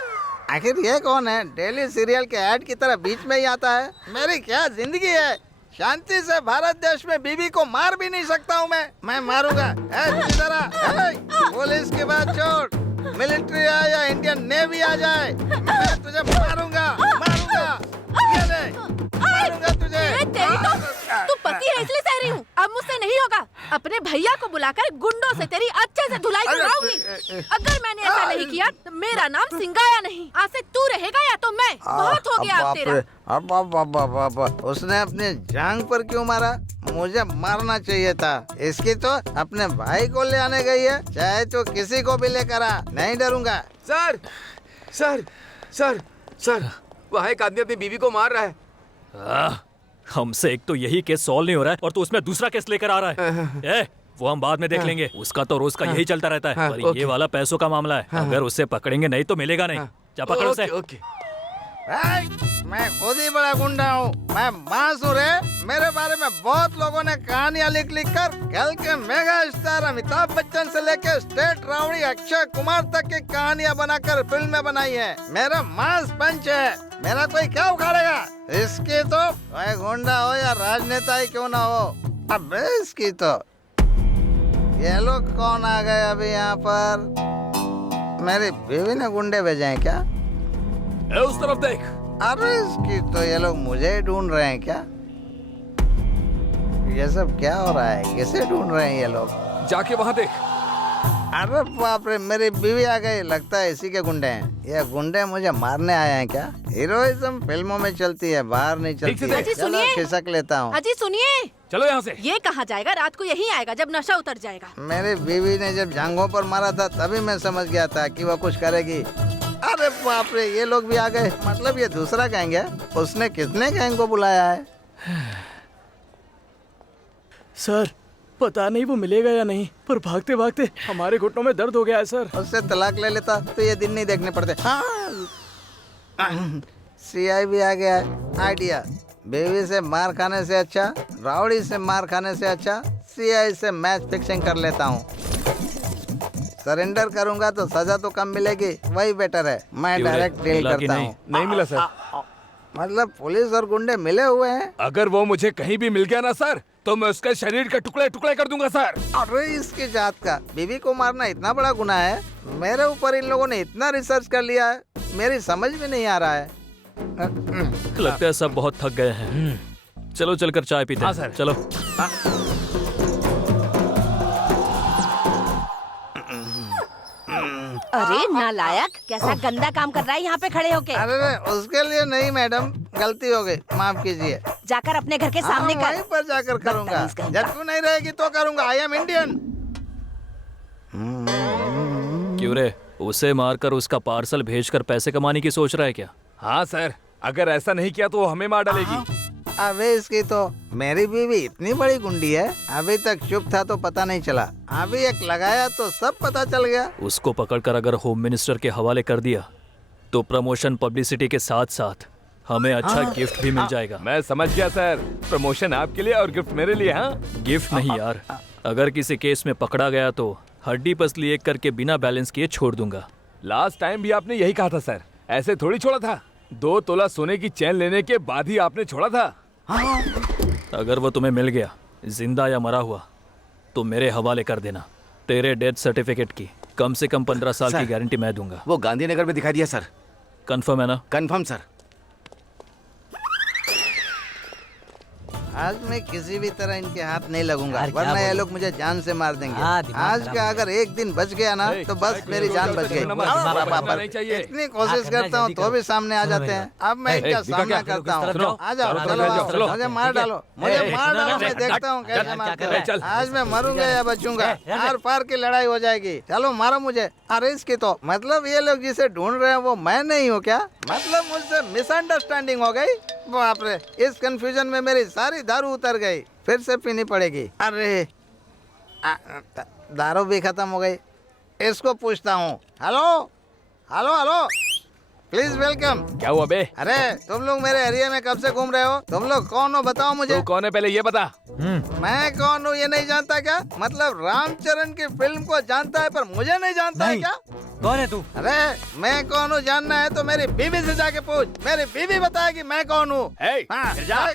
आखिर ये कौन है? डेली सीरियल के ऐड की तरह बीच में ही आता है। मेरी क्या जिंदगी है? शांति से भारत देश में बीवी को मार भी नहीं सकता हूँ मैं मारूंगा। पुलिस की बात छोड़, मिलिट्री आए या इंडियन नेवी आ जाए, मैं तुझे मारूंगा ये ले, मारूंगा तुझे। तेरी तो तू पति है इसलिए सह रही हूँ, अब मुझसे नहीं होगा। अपने भैया को बुलाकर गुंडों से तेरी अच्छे से धुलाई करवाऊंगी। अगर मैंने ऐसा नहीं किया तो मेरा नाम सिंगाया नहीं, आज से तू रहेगा या तो मैं। बहुत हो गया अब तेरा। अब उसने अपने जांग पर क्यों मारा? मुझे मारना चाहिए था। इसकी तो अपने भाई को ले आने गई है, चाहे तो किसी को भी लेकर आ, नहीं डरूंगा। सर सर सर सर, वहाँ एक आदमी अपनी बीवी को मार रहा है। हमसे एक तो यही केस सॉल्व नहीं हो रहा है और तू उसमें दूसरा केस लेकर आ रहा है। वो हम बाद में देख लेंगे, उसका तो रोज का यही चलता रहता है। पर ये वाला पैसों का मामला है, अगर उससे पकड़ेंगे नहीं तो मिलेगा नहीं। जा पकड़ उसे। मैं खुद ही बड़ा गुंडा हूँ, मैं मांस हूँ रे। मेरे बारे में बहुत लोगों ने कहानियाँ लिख कर कल के मेगा स्टार अमिताभ बच्चन से लेकर स्टेट रावड़ी अक्षय कुमार तक की कहानियाँ बनाकर फिल्में बनाई है। मेरा मांस पंच है, मेरा कोई क्या उखाड़ेगा? इसकी तो कोई गुंडा हो या राजनेता ही क्यों ना हो, अब इसकी तो। ये लोग कौन आ गए अभी यहाँ पर? मेरी बीवी ने गुंडे भेजे हैं क्या? उस तरफ देख। अरे इसकी तो ये लोग मुझे ही ढूंढ रहे हैं क्या? ये सब क्या हो रहा है? किसे ढूंढ रहे हैं ये लोग? जाके वहाँ देख। अरे बाप रे, मेरी बीवी आ गई, लगता है इसी के गुंडे हैं। ये गुंडे मुझे मारने आए हैं क्या? हीरोइज्म फिल्मों में चलती है, बाहर नहीं चलती है। चलो खिसक लेता हूँ। अजी सुनिए, चलो यहाँ से। ये कहाँ जाएगा? रात को यहीं आएगा जब नशा उतर जाएगा। मेरी बीवी ने जब जांघों पर मारा था तभी मैं समझ गया था कि वो कुछ करेगी। अरे बाप रे, ये लोग भी आ गए, मतलब ये दूसरा गैंग है। उसने कितने गैंग को बुलाया है? सर पता नहीं वो मिलेगा या नहीं, पर भागते भागते हमारे घुटनों में दर्द हो गया है सर। उससे तलाक ले लेता तो ये दिन नहीं देखने पड़ते। सीआई भी आ गया है। आइडिया, बेबी से मार खाने से अच्छा, रावड़ी से मार खाने से अच्छा सीआई से मैच फिक्सिंग कर लेता हूँ। सरेंडर करूंगा तो सजा तो कम मिलेगी, वही बेटर है। मैं डायरेक्ट डील करता हूँ। नहीं मिला सर। मतलब पुलिस और गुंडे मिले हुए हैं? अगर वो मुझे कहीं भी मिल गया ना सर, तो मैं उसके शरीर के टुकड़े टुकड़े कर दूंगा सर। अरे इसकी जात का, बीवी को मारना इतना बड़ा गुनाह है? मेरे ऊपर इन लोगों ने इतना रिसर्च कर लिया है, मेरी समझ में नहीं आ रहा है। लगता है सब बहुत थक गए हैं। चलो चलकर चाय पीते हैं। सर। चलो। अरे नालायक, कैसा गंदा काम कर रहा है यहाँ पे खड़े होके। अरे उसके लिए नहीं मैडम, गलती हो गई, माफ कीजिए। जाकर अपने घर के सामने कर। वहीं पर जाकर करूँगा, जब तू नहीं रहेगी तो करूँगा। I am Indian. क्यों रे, उसे मारकर उसका पार्सल भेजकर पैसे कमाने की सोच रहा है क्या? हाँ सर, अगर ऐसा नहीं किया तो वो हमें मार डालेगी। अबे इसकी तो, मेरी बीवी इतनी बड़ी गुंडी है, अभी तक चुप था तो पता नहीं चला, अभी एक लगाया तो सब पता चल गया। उसको पकड़कर अगर होम मिनिस्टर के हवाले कर दिया तो प्रमोशन पब्लिसिटी के साथ साथ हमें अच्छा गिफ्ट भी मिल जाएगा। मैं समझ गया सर, प्रमोशन आपके लिए और गिफ्ट मेरे लिए। हाँ, गिफ्ट नहीं यार, अगर किसी केस में पकड़ा गया तो हड्डी पसली एक करके बिना बैलेंस किए छोड़ दूंगा। लास्ट टाइम भी आपने यही कहा था सर, ऐसे थोड़ी छोड़ा था। 2 तोला सोने की चैन लेने के बाद ही आपने छोड़ा था। अगर वो तुम्हें मिल गया, जिंदा या मरा हुआ, तो मेरे हवाले कर देना। तेरे डेथ सर्टिफिकेट की कम से कम 15 साल की गारंटी मैं दूंगा। वो गांधीनगर में दिखाई दिया सर। कंफर्म है ना? Confirm sir. आज मैं किसी भी तरह इनके हाथ नहीं लगूंगा, यार, क्या वरना ये बोलूं? लोग मुझे जान से मार देंगे। हाँ, दिमाग आज खराब का अगर एक दिन बच गया ना तो बस मेरी जान बच गई। नहीं चाहिए। इतनी कोशिश करता हूँ तो भी सामने आ जाते हैं। अब मैं इनका सामना करता हूँ। आ जाओ, चलो मुझे मार डालो, मुझे मार डालो, मैं देखता हूँ कैसे मारते हो। आज मैं मरूंगा या बचूंगा, आर पार की लड़ाई हो जाएगी। चलो मारो मुझे। अरे इसकी तो, मतलब ये लोग जिसे ढूंढ रहे हैं वो मैं नहीं हूँ क्या? मतलब मुझसे मिसअंडरस्टैंडिंग हो गई। बाप रे, इस कंफ्यूजन में मेरी सारी दारू उतर गई, फिर से पीनी पड़ेगी। अरे दारू भी खत्म हो गई। इसको पूछता हूँ। Hello hello hello, please welcome. क्या हुआ बे? अरे तुम लोग मेरे एरिया में कब से घूम रहे हो? तुम लोग कौन हो बताओ मुझे। तू कौन है पहले ये बता। मैं कौन हूँ ये नहीं जानता क्या? मतलब रामचरण की फिल्म को जानता है पर मुझे नहीं जानता है क्या? कौन है तू? अरे मैं कौन हूँ जानना है तो मेरी बीवी से जाके पूछ, मेरी बीवी बताएगी मैं कौन हूँ।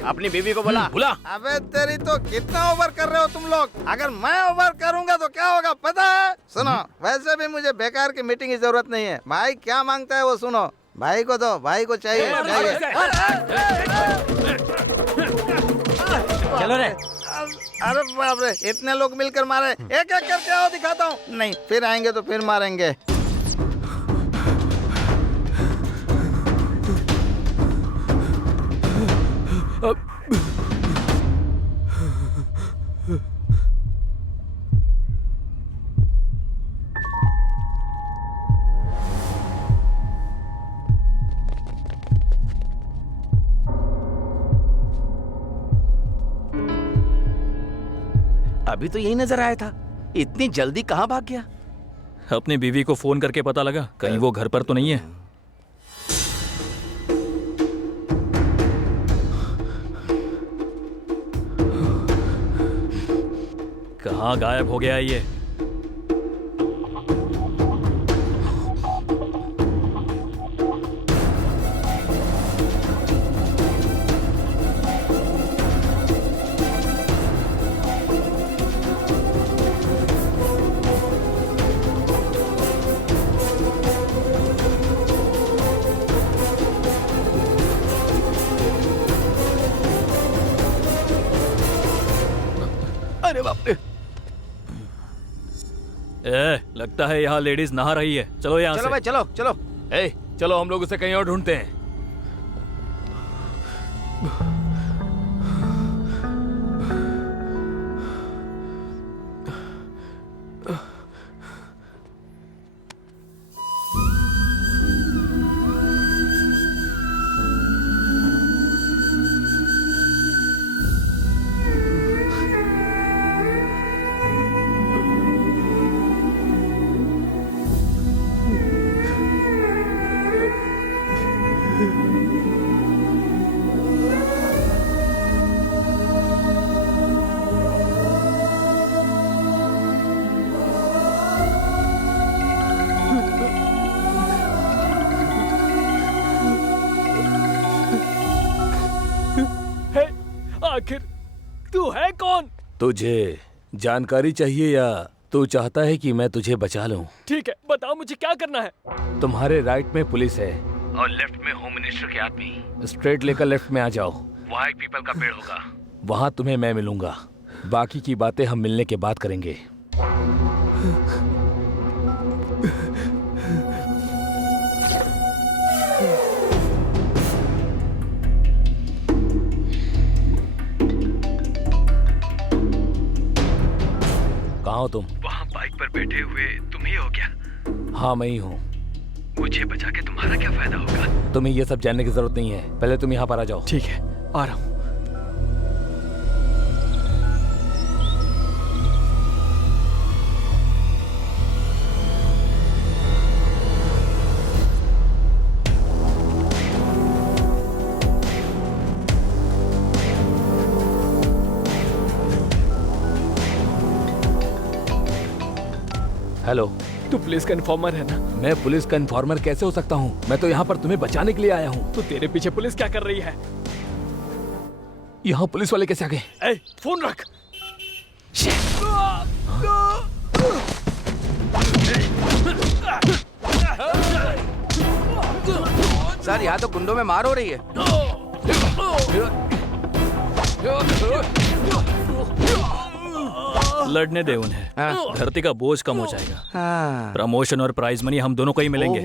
अपनी बीवी को बुला। अबे तेरी तो कितना ओवर कर रहे हो तुम लोग। अगर मैं ओवर करूंगा तो क्या होगा पता है? सुनो, वैसे भी मुझे बेकार की मीटिंग की जरूरत नहीं है। भाई क्या मांगता है वो सुनो। भाई को दो, भाई को चाहिए चाहिए। चलो रे। अरे बाप रे, इतने लोग मिलकर मारे। एक एक करके आओ, दिखाता हूँ। नहीं, फिर आएंगे तो फिर मारेंगे। अभी तो यही नजर आया था, इतनी जल्दी कहाँ भाग गया? अपनी बीवी को फोन करके पता लगा कहीं वो घर पर तो नहीं है। कहाँ गायब हो गया ये? अरे बाप रे। लगता है यहाँ लेडीज नहा रही है। चलो यहाँ चलो से। भाई, चलो चलो। चलो हम लोग उसे कहीं और ढूंढते हैं। आखिर तू है कौन? तुझे जानकारी चाहिए या तू चाहता है कि मैं तुझे बचा लूं? ठीक है, बताओ मुझे क्या करना है। तुम्हारे राइट में पुलिस है और लेफ्ट में होम मिनिस्टर के आदमी। स्ट्रेट लेकर लेफ्ट में आ जाओ, वहाँ एक पीपल का पेड़ होगा, वहाँ तुम्हें मैं मिलूंगा। बाकी की बातें हम मिलने के बाद करेंगे। कहाँ हो तुम? वहाँ बाइक पर बैठे हुए तुम ही हो क्या? हाँ मैं ही हूँ। मुझे बचा के तुम्हारा क्या फायदा होगा? तुम्हें ये सब जानने की जरूरत नहीं है, पहले तुम यहाँ पर आ जाओ। ठीक है, आ रहा हूँ। हेलो, तू पुलिस का इन्फॉर्मर है ना? मैं पुलिस का इन्फॉर्मर कैसे हो सकता हूँ? मैं तो यहाँ पर तुम्हें बचाने के लिए आया हूँ। तो तेरे पीछे पुलिस क्या कर रही है? यहाँ पुलिस वाले कैसे आ गए? फोन रख। सर यहाँ तो गुंडों में मार हो रही है। लड़ने दे उन्हें, धरती का बोझ कम हो जाएगा। प्रमोशन और प्राइज मनी हम दोनों को ही मिलेंगे।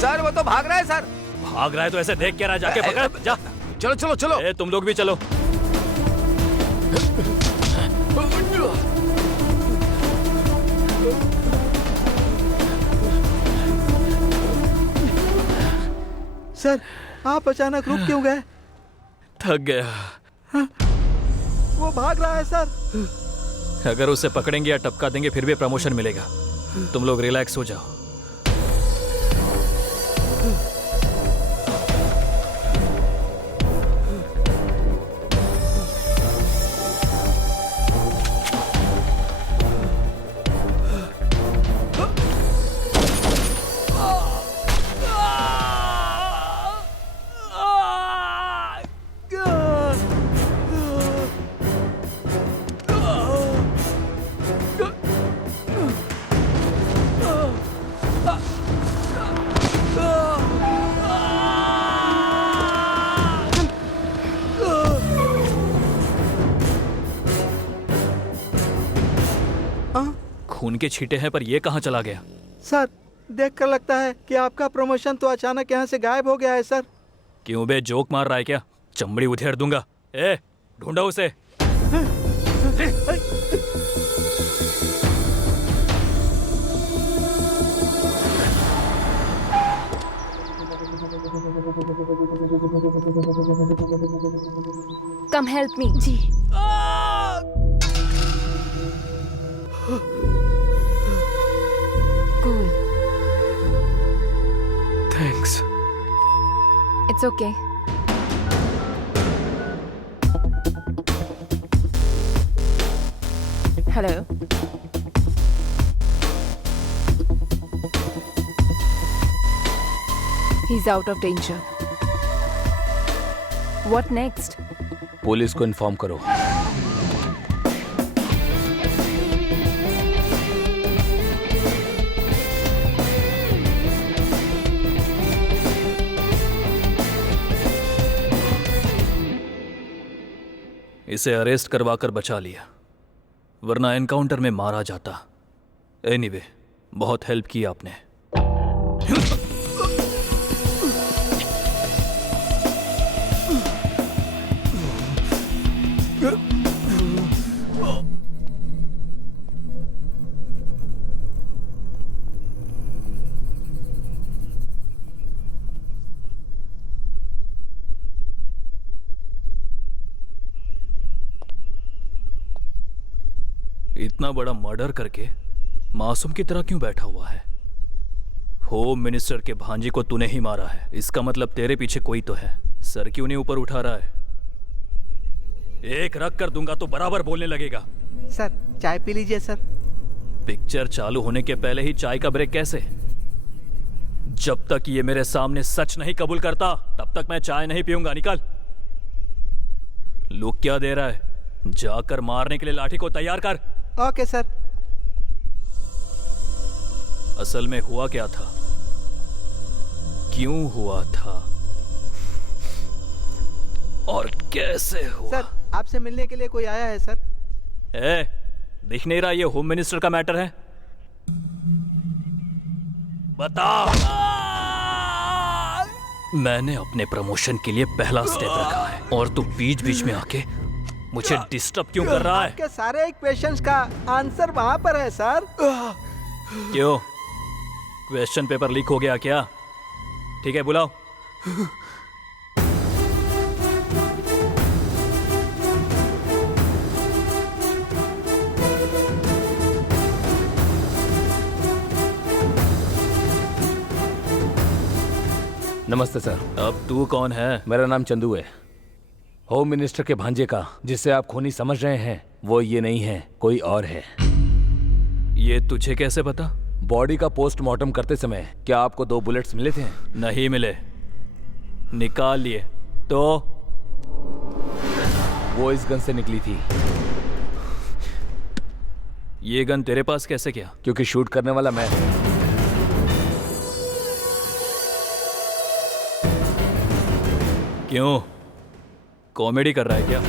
सर वो तो भाग रहा है सर। भाग रहा है तो ऐसे देख के रहा, जाके पकड़ जा। चलो चलो चलो। तुम लोग भी चलो। सर आप अचानक रुक क्यों गए? थक गया। वो भाग रहा है सर। अगर उसे पकड़ेंगे या टपका देंगे फिर भी प्रमोशन मिलेगा। तुम लोग रिलैक्स हो जाओ। खून के छींटे हैं पर ये कहाँ चला गया? सर देखकर लगता है कि आपका प्रमोशन तो अचानक यहाँ से गायब हो गया है सर। क्यों बे, जोक मार रहा है क्या? चमड़ी उधेड़ दूंगा। ए, ढूंढो उसे। Come help me. जी। Cool. Thanks. It's okay. Hello. He's out of danger. What next? Police को इन्फॉर्म करो। इसे अरेस्ट करवाकर बचा लिया, वरना एनकाउंटर में मारा जाता। एनीवे, बहुत हेल्प की आपने। इतना बड़ा मर्डर करके मासूम की तरह क्यों बैठा हुआ है? होम मिनिस्टर के भांजी को तूने ही मारा है, इसका मतलब तेरे पीछे कोई तो है। सर क्यों नहीं ऊपर उठा रहा है? एक रख कर दूंगा तो बराबर बोलने लगेगा। सर चाय पी लीजिए सर। पिक्चर चालू होने के पहले ही चाय का ब्रेक कैसे? जब तक ये मेरे सामने सच नहीं कबूल करता तब तक मैं चाय नहीं पीऊंगा। निकल। लुक क्या दे रहा है? जाकर मारने के लिए लाठी को तैयार कर। Okay sir. असल में हुआ क्या था? क्यों हुआ था? और कैसे हुआ? सर आपसे मिलने के लिए कोई आया है सर। ए, दिख नहीं रहा ये होम मिनिस्टर का मैटर है? बता। मैंने अपने प्रमोशन के लिए पहला स्टेप रखा है और तू बीच बीच में आके मुझे डिस्टर्ब क्यों कर रहा है? आपके सारे क्वेश्चंस का आंसर वहां पर है सर। क्यों? क्वेश्चन पेपर लीक हो गया क्या? ठीक है, बुलाओ। नमस्ते सर। अब तू कौन है? मेरा नाम चंदू है। होम मिनिस्टर के भांजे का जिसे आप खूनी समझ रहे हैं वो ये नहीं है, कोई और है। ये तुझे कैसे पता? बॉडी का पोस्टमार्टम करते समय क्या आपको 2 बुलेट्स मिले थे? नहीं मिले। निकाल लिए तो? वो इस गन से निकली थी। ये गन तेरे पास कैसे क्या? क्योंकि शूट करने वाला मैं। क्यों? कॉमेडी कर रहा है क्या?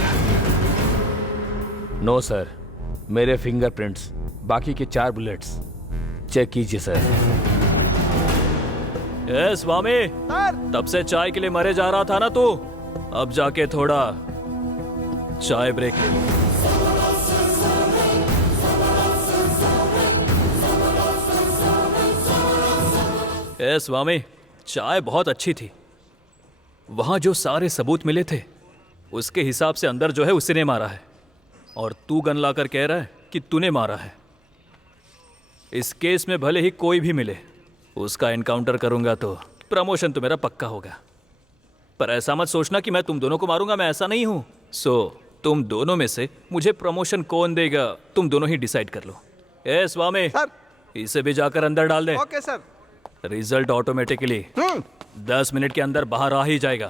नो सर, मेरे फिंगरप्रिंट्स, बाकी के 4 बुलेट्स चेक कीजिए सर। ए स्वामी, तब से चाय के लिए मरे जा रहा था ना तू? अब जाके थोड़ा चाय ब्रेक ले लो। ए स्वामी, चाय बहुत अच्छी थी वहां जो सारे सबूत मिले थे उसके हिसाब से अंदर जो है उसने मारा है, और तू गन लाकर कह रहा है कि तूने मारा है। इस केस में भले ही कोई भी मिले, उसका एनकाउंटर करूंगा तो प्रमोशन तो मेरा पक्का होगा। पर ऐसा मत सोचना कि मैं तुम दोनों को मारूंगा, मैं ऐसा नहीं हूं। तुम दोनों में से मुझे प्रमोशन कौन देगा तुम दोनों ही डिसाइड कर लो। ए स्वामी, सर। इसे भी जाकर अंदर डाल दे। Okay sir. Result automatically 10 minute के अंदर बाहर आ ही जाएगा।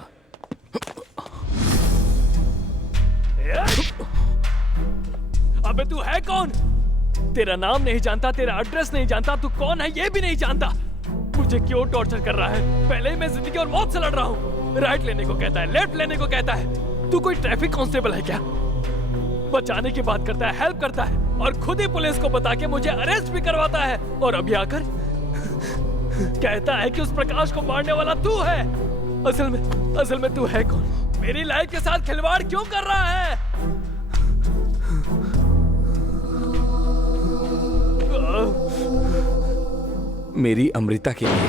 अबे तू है कौन? तेरा नाम नहीं जानता, तेरा एड्रेस नहीं जानता, तू कौन है ये भी नहीं जानता। मुझे क्यों टॉर्चर कर रहा है? पहले ही मैं जिंदगी और मौत से लड़ रहा हूँ। राइट लेने को कहता है, लेफ्ट लेने को कहता है। तू कोई ट्रैफिक कांस्टेबल है क्या? बचाने की बात करता है, हेल्प करता है, और खुद ही पुलिस को बता के मुझे अरेस्ट भी करवाता है। और अभी आकर कहता है कि उस प्रकाश को मारने वाला तू है। असल में तू है कौन? मेरी लाइफ के साथ खिलवाड़ क्यों कर रहा है? मेरी अमृता के लिए।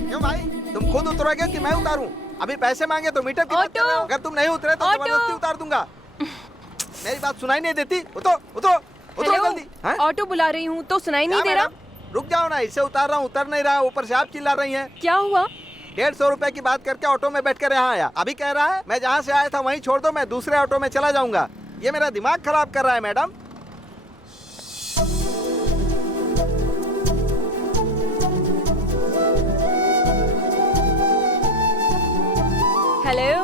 क्यों भाई, तुम खुद उतरोगे कि मैं उतारूं? अभी पैसे मांगे तो मीटर की बात कर रहे हो। अगर तुम नहीं उतरे तो जबरदस्ती उतार दूंगा। मेरी बात सुनाई नहीं देती? उतरो उतरो उतरो जल्दी। हैं? ऑटो बुला रही हूँ तो सुनाई नहीं क्या दे रहा? मैडम? रुक जाओ ना, इससे उतार रहा हूँ, उतर नहीं रहा, ऊपर से आप चिल्ला रही हैं। क्या हुआ? 150 रुपए की बात करके ऑटो में बैठ कर यहाँ आया। अभी कह रहा है मैं जहाँ से आया था वहीं छोड़ दो, मैं दूसरे ऑटो में चला जाऊंगा। ये मेरा दिमाग खराब कर रहा है मैडम। हेलो।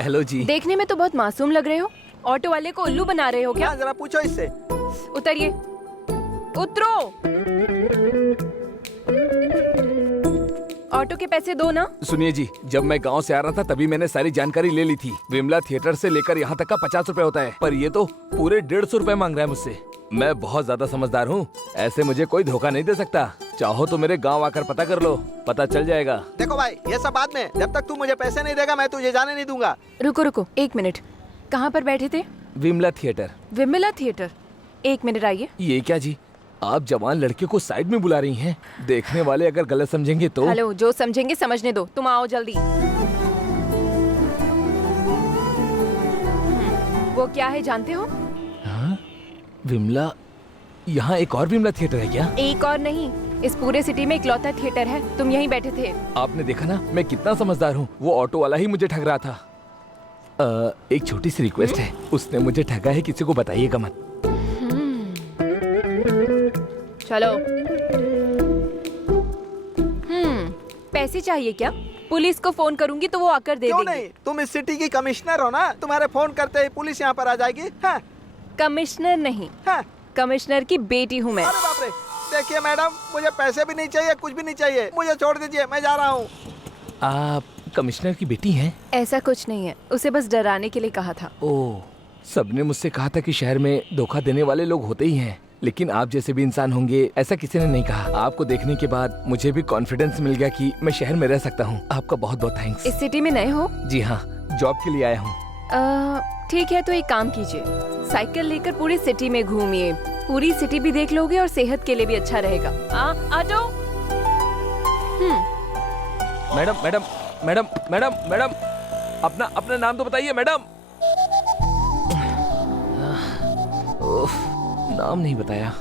हेलो जी। देखने में तो बहुत मासूम लग रहे हो। ऑटो वाले को उल्लू बना रहे हो क्या? हाँ, जरा पूछो इससे। उतरिए, उतरो। ऑटो के पैसे दो ना। सुनिए जी, जब मैं गांव से आ रहा था तभी मैंने सारी जानकारी ले ली थी। विमला थिएटर से लेकर यहाँ तक का 50 रुपए होता है, पर ये तो पूरे 150 रुपए मांग रहा है मुझसे। मैं बहुत ज्यादा समझदार हूँ, ऐसे मुझे कोई धोखा नहीं दे सकता। चाहो तो मेरे गांव आकर पता कर लो, पता चल जाएगा। देखो भाई, ये सब बाद में, जब तक तू मुझे पैसे नहीं देगा मैं तुझे जाने नहीं दूंगा। रुको रुको, 1 मिनट। कहाँ पर बैठे थे? Vimla theatre. Vimla theatre, 1 minute आइए। ये क्या जी, आप जवान लड़के को साइड में बुला रही हैं? देखने वाले अगर गलत समझेंगे तो। हेलो, जो समझेंगे समझने दो, तुम आओ जल्दी। वो क्या है जानते हो? हाँ? विमला, यहाँ एक और विमला थिएटर है क्या? एक और नहीं, इस पूरे सिटी में इकलौता थिएटर है। तुम यहीं बैठे थे। आपने देखा ना मैं कितना समझदार हूँ। वो ऑटो वाला ही मुझे ठग रहा था। एक छोटी सी रिक्वेस्ट है, उसने मुझे ठगा है, किसी को बताइएगा मत। चलो। पैसे चाहिए क्या? पुलिस को फोन करूंगी तो वो आकर दे क्यों देंगे। नहीं, तुम इस सिटी की कमिश्नर हो ना, तुम्हारे फोन करते ही पुलिस यहाँ पर आ जाएगी। हाँ। कमिश्नर नहीं, हाँ। कमिश्नर की बेटी हूँ मैं। अरे बाप रे, देखिए मैडम, मुझे पैसे भी नहीं चाहिए, कुछ भी नहीं चाहिए, मुझे छोड़ दीजिए, मैं जा रहा हूँ। आप कमिश्नर की बेटी हैं? ऐसा कुछ नहीं है, उसे बस डराने के लिए कहा था। ओह, सबने मुझसे कहा था कि शहर में धोखा देने वाले लोग होते ही हैं, लेकिन आप जैसे भी इंसान होंगे ऐसा किसी ने नहीं कहा। आपको देखने के बाद मुझे भी कॉन्फिडेंस मिल गया कि मैं शहर में रह सकता हूँ। आपका बहुत बहुत थैंक्स। इस सिटी में नए हो? जी हाँ, जॉब के लिए आया हूँ। ठीक है, तो एक काम कीजिए, साइकिल लेकर पूरी सिटी में घूमिए। पूरी सिटी भी देख लोगे और सेहत के लिए भी अच्छा रहेगा। Auto. Madam madam madam madam madam, अपना नाम तो बताइए मैडम। ओह, नाम नहीं बताया।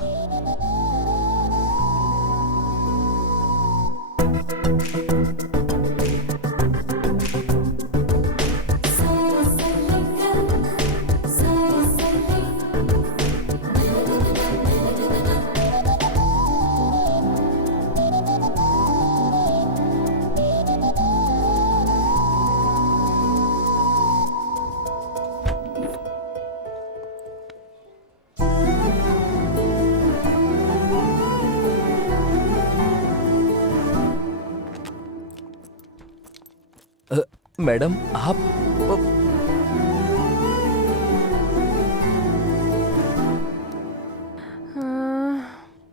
मैडम आप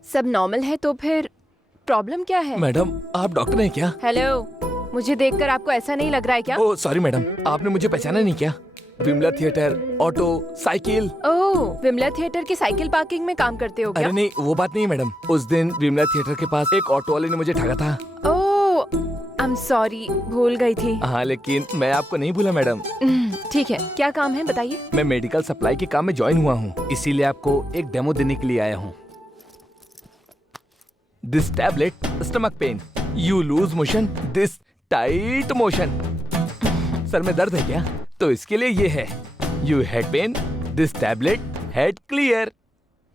सब नॉर्मल है तो फिर प्रॉब्लम क्या है? मैडम, आप डॉक्टर हैं क्या? हेलो, मुझे देखकर आपको ऐसा नहीं लग रहा है क्या? ओह सॉरी मैडम, आपने मुझे पहचाना नहीं क्या? Vimala theatre, auto, cycle. Oh, Vimala theatre की साइकिल पार्किंग में काम करते हो क्या? अरे नहीं, वो बात नहीं है मैडम। उस दिन विमला थिएटर के पास एक ऑटो वाले ने मुझे ठगा था। ओह, आई एम सॉरी, भूल गई थी। हाँ, लेकिन मैं आपको नहीं भूला मैडम। ठीक है, क्या काम है बताइए। मैं मेडिकल सप्लाई के काम में ज्वाइन हुआ हूँ, इसीलिए आपको एक डेमो देने के लिए आया हूँ। This tablet stomach pain, you lose motion, this tight motion. Sir में दर्द है क्या? तो इसके लिए ये है। You head pen, this tablet head clear.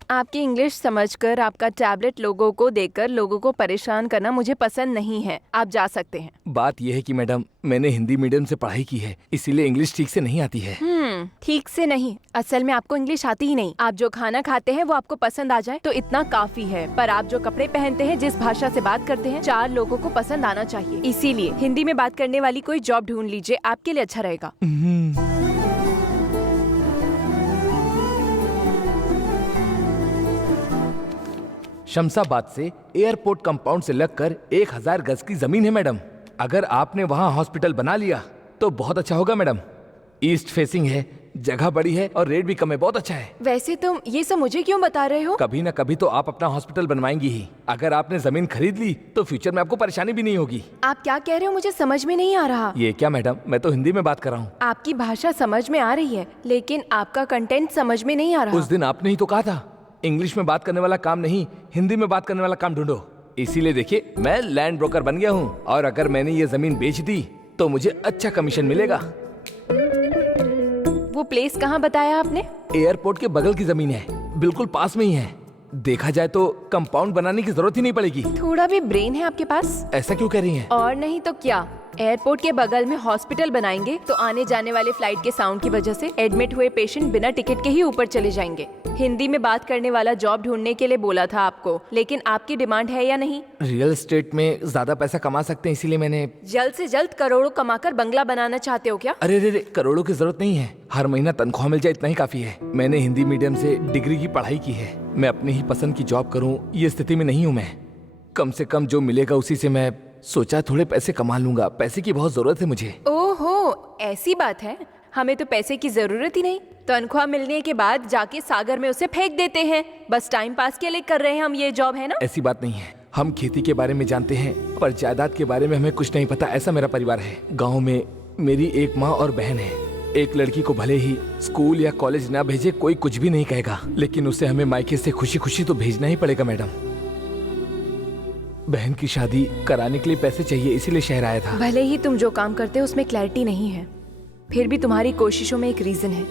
आपकी इंग्लिश समझकर आपका टैबलेट लोगों को देकर लोगों को परेशान करना मुझे पसंद नहीं है। आप जा सकते हैं। बात यह है कि मैडम, मैंने हिंदी मीडियम से पढ़ाई की है, इसीलिए इंग्लिश ठीक से नहीं आती है। ठीक से नहीं, असल में आपको इंग्लिश आती ही नहीं। आप जो खाना खाते हैं वो आपको पसंद आ जाए तो इतना काफी है, पर आप जो कपड़े पहनते हैं, जिस भाषा से बात करते हैं, 4 लोगों को पसंद आना चाहिए। इसीलिए हिंदी में बात करने वाली कोई जॉब ढूंढ लीजिए, आपके लिए अच्छा रहेगा। शमशाबाद से एयरपोर्ट कंपाउंड से लगकर 1000 गज की जमीन है मैडम। अगर आपने वहाँ हॉस्पिटल बना लिया तो बहुत अच्छा होगा मैडम। ईस्ट फेसिंग है, जगह बड़ी है और रेट भी कम है, बहुत अच्छा है। वैसे तुम ये सब मुझे क्यों बता रहे हो? कभी न कभी तो आप अपना हॉस्पिटल बनवाएंगी ही। अगर आपने जमीन खरीद ली तो फ्यूचर में आपको परेशानी भी नहीं होगी। आप क्या कह रहे हो, मुझे समझ में नहीं आ रहा। ये क्या मैडम, मैं तो हिंदी में बात कर रहा हूँ। आपकी भाषा समझ में आ रही है, लेकिन आपका कंटेंट समझ में नहीं आ रहा। उस दिन आपने ही तो कहा था इंग्लिश में बात करने वाला काम नहीं, हिंदी में बात करने वाला काम ढूंढो। इसीलिए देखिए, मैं लैंड ब्रोकर बन गया हूँ और अगर मैंने ये जमीन बेच दी तो मुझे अच्छा कमीशन मिलेगा। वो प्लेस कहाँ बताया आपने? एयरपोर्ट के बगल की जमीन है, बिल्कुल पास में ही है। देखा जाए तो कंपाउंड बनाने की जरूरत ही नहीं पड़ेगी। थोड़ा भी ब्रेन है आपके पास? ऐसा क्यों कह रही हैं? और नहीं तो क्या, एयरपोर्ट के बगल में हॉस्पिटल बनाएंगे तो आने जाने वाले फ्लाइट के साउंड की वजह से एडमिट हुए पेशेंट बिना टिकट के ही ऊपर चले जाएंगे। हिंदी में बात करने वाला जॉब ढूंढने के लिए बोला था आपको, लेकिन आपकी डिमांड है या नहीं? रियल एस्टेट में ज्यादा पैसा कमा सकते हैं, इसीलिए मैंने। जल्द से जल्द करोड़ों कमाकर बंगला बनाना चाहते हो क्या? अरे रे, करोड़ों की जरूरत नहीं है, हर महीना तनख्वाह मिल जाए इतना ही काफी है। मैंने हिंदी मीडियम से डिग्री की पढ़ाई की है। मैं अपनी ही पसंद की जॉब करूं ये स्थिति में नहीं हूं मैं। कम से कम जो मिलेगा उसी से मैं सोचा थोड़े पैसे कमा लूंगा। पैसे की बहुत जरूरत है मुझे। ओहो, ऐसी बात है? हमें तो पैसे की जरूरत ही नहीं। तनख्वाह मिलने के बाद जाके सागर में उसे फेंक देते हैं। बस टाइम पास के लिए कर रहे हैं हम ये जॉब, है ना? ऐसी बात नहीं है, हम खेती के बारे में जानते हैं पर जायदाद के बारे में हमें कुछ नहीं पता। ऐसा मेरा परिवार है। गाँव में मेरी एक माँ और बहन है। एक लड़की को भले ही स्कूल या कॉलेज ना भेजे कोई कुछ भी नहीं कहेगा, लेकिन उसे हमें मायके से खुशी खुशी तो भेजना ही पड़ेगा मैडम। बहन की शादी कराने के लिए पैसे चाहिए, इसीलिए शहर आया था। भले ही तुम जो काम करते हो उसमें क्लैरिटी नहीं है, फिर भी तुम्हारी कोशिशों में एक रीजन है।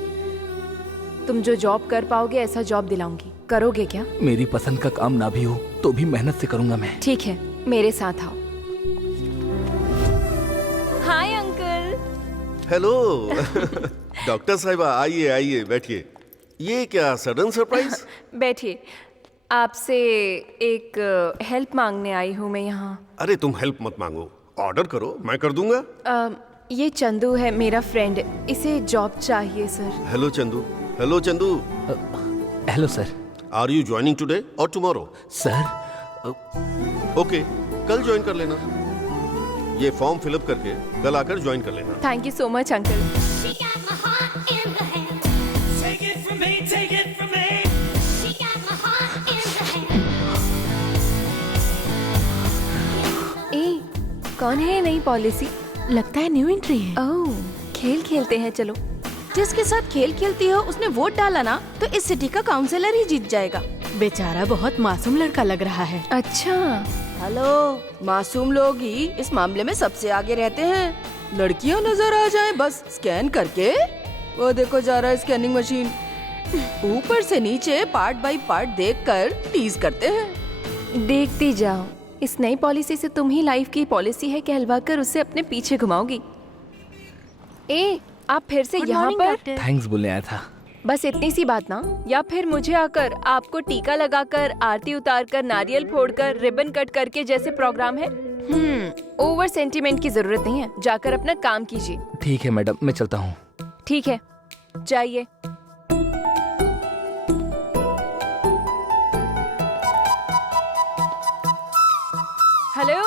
तुम जो जॉब कर पाओगे ऐसा जॉब दिलाऊंगी। करोगे क्या? मेरी पसंद का काम ना भी हो तो भी मेहनत से करूंगा मैं। ठीक है, मेरे साथ आओ। Hi uncle. हेलो डॉक्टर साहिबा, आइए आइए बैठिए। ये क्या सडन सरप्राइज? बैठिए। आपसे एक हेल्प मांगने आई हूँ मैं यहाँ। अरे तुम हेल्प मत मांगो, ऑर्डर करो, मैं कर दूंगा। ये चंदू है मेरा फ्रेंड, इसे जॉब चाहिए sir. Hello Chandu. Hello Chandu. Hello sir. Are you joining today और टुमारो? सर ओके, कल ज्वाइन कर लेना। ये फॉर्म फिलअप करके कल आकर ज्वाइन कर लेना। Thank you so much uncle. ए, कौन है ये नई पॉलिसी? लगता है न्यू एंट्री है। ओह, खेल खेलते हैं चलो। जिसके साथ खेल खेलती हो उसने वोट डाला ना तो इस सिटी का काउंसलर ही जीत जाएगा। बेचारा बहुत मासूम लड़का लग रहा है। अच्छा, हेलो, मासूम लोग ही इस मामले में सबसे आगे रहते हैं। लड़कियां नजर आ जाएं बस स्कैन करके। वो देखो जा रहा है स्कैनिंग मशीन। ऊपर से नीचे पार्ट बाय पार्ट देखकर टीज करते हैं। देखती जाओ, इस नई पॉलिसी से तुम ही लाइफ की पॉलिसी है कहलवाकर उसे अपने पीछे घुमाओगी। ए, आप फिर से यहाँ पर? थैंक्स बोलने आया था। बस इतनी सी बात ना, या फिर मुझे आकर आपको टीका लगाकर, आरती उतारकर, नारियल फोड़कर, रिबन कट करके जैसे प्रोग्राम है? ओवर सेंटिमेंट की जरूरत नहीं है। जाकर अपना काम कीजिए। ठीक है मैडम, मैं चलता हूँ। ठीक है, जाइए। हेलो,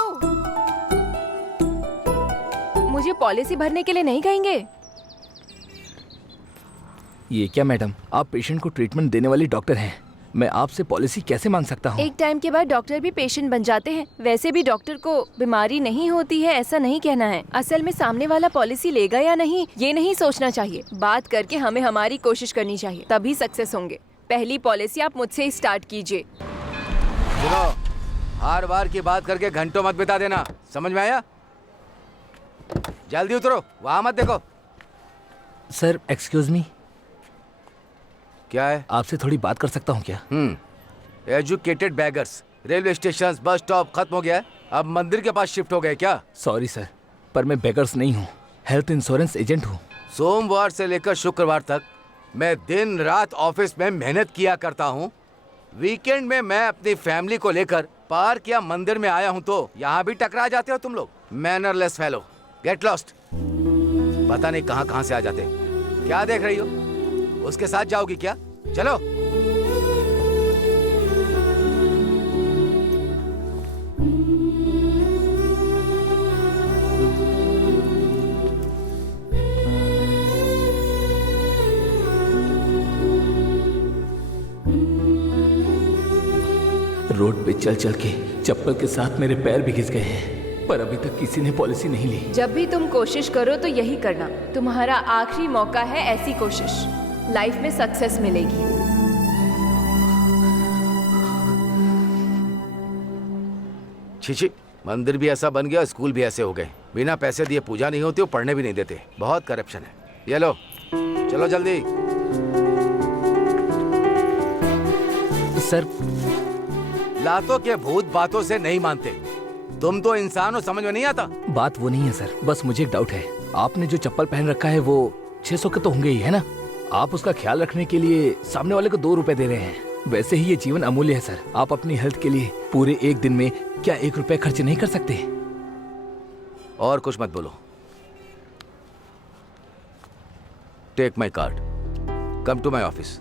मुझे पॉलिसी भरने के लिए नहीं कहेंगे? ये क्या मैडम, आप पेशेंट को ट्रीटमेंट देने वाली डॉक्टर हैं। मैं आपसे पॉलिसी कैसे मांग सकता हूँ? एक टाइम के बाद डॉक्टर भी पेशेंट बन जाते हैं। वैसे भी डॉक्टर को बीमारी नहीं होती है ऐसा नहीं कहना है। असल में सामने वाला पॉलिसी लेगा या नहीं ये नहीं सोचना चाहिए। बात करके हमें हमारी कोशिश करनी चाहिए, तभी सक्सेस होंगे। पहली पॉलिसी आप मुझसे ही स्टार्ट कीजिए। सुनो, हर बार की बात करके घंटों मत बिता देना, समझ में आया? जल्दी उतरो, वहां मत देखो। सर एक्सक्यूज मी, क्या है? आपसे थोड़ी बात कर सकता हूँ क्या? Educated beggars, railway station, bus stop खत्म हो गया है, अब मंदिर के पास शिफ्ट हो गए क्या? सॉरी सर, पर मैं बेगर्स नहीं हूँ, हेल्थ इंश्योरेंस एजेंट हूँ। सोमवार से लेकर शुक्रवार तक मैं दिन रात ऑफिस में मेहनत किया करता हूँ। वीकेंड में मैं अपनी फैमिली को लेकर पार्क या मंदिर में आया हूँ तो यहाँ भी टकरा जाते हो तुम लोग। Mannerless fellow, get lost. पता नहीं कहाँ कहाँ से आ जाते। क्या देख रही हो? उसके साथ जाओगी क्या? चलो। रोड पे चल चल के चप्पल के साथ मेरे पैर भी घिस गए हैं, पर अभी तक किसी ने पॉलिसी नहीं ली। जब भी तुम कोशिश करो तो यही करना, तुम्हारा आखिरी मौका है। ऐसी कोशिश लाइफ में सक्सेस मिलेगी। छी, मंदिर भी ऐसा बन गया, स्कूल भी ऐसे हो गए। बिना पैसे दिए पूजा नहीं होती और पढ़ने भी नहीं देते। बहुत करप्शन है। ये लो, चलो जल्दी। सर, लातों के भूत बातों से नहीं मानते। तुम तो इंसान हो, समझ में नहीं आता। बात वो नहीं है सर, बस मुझे एक डाउट है। आपने जो चप्पल पहन रखा है वो 600 के तो होंगे ही, है ना? आप उसका ख्याल रखने के लिए सामने वाले को 2 रुपए दे रहे हैं। वैसे ही ये जीवन अमूल्य है सर। आप अपनी हेल्थ के लिए पूरे एक दिन में क्या 1 रुपए खर्च नहीं कर सकते? और कुछ मत बोलो। Take my card, come to my office.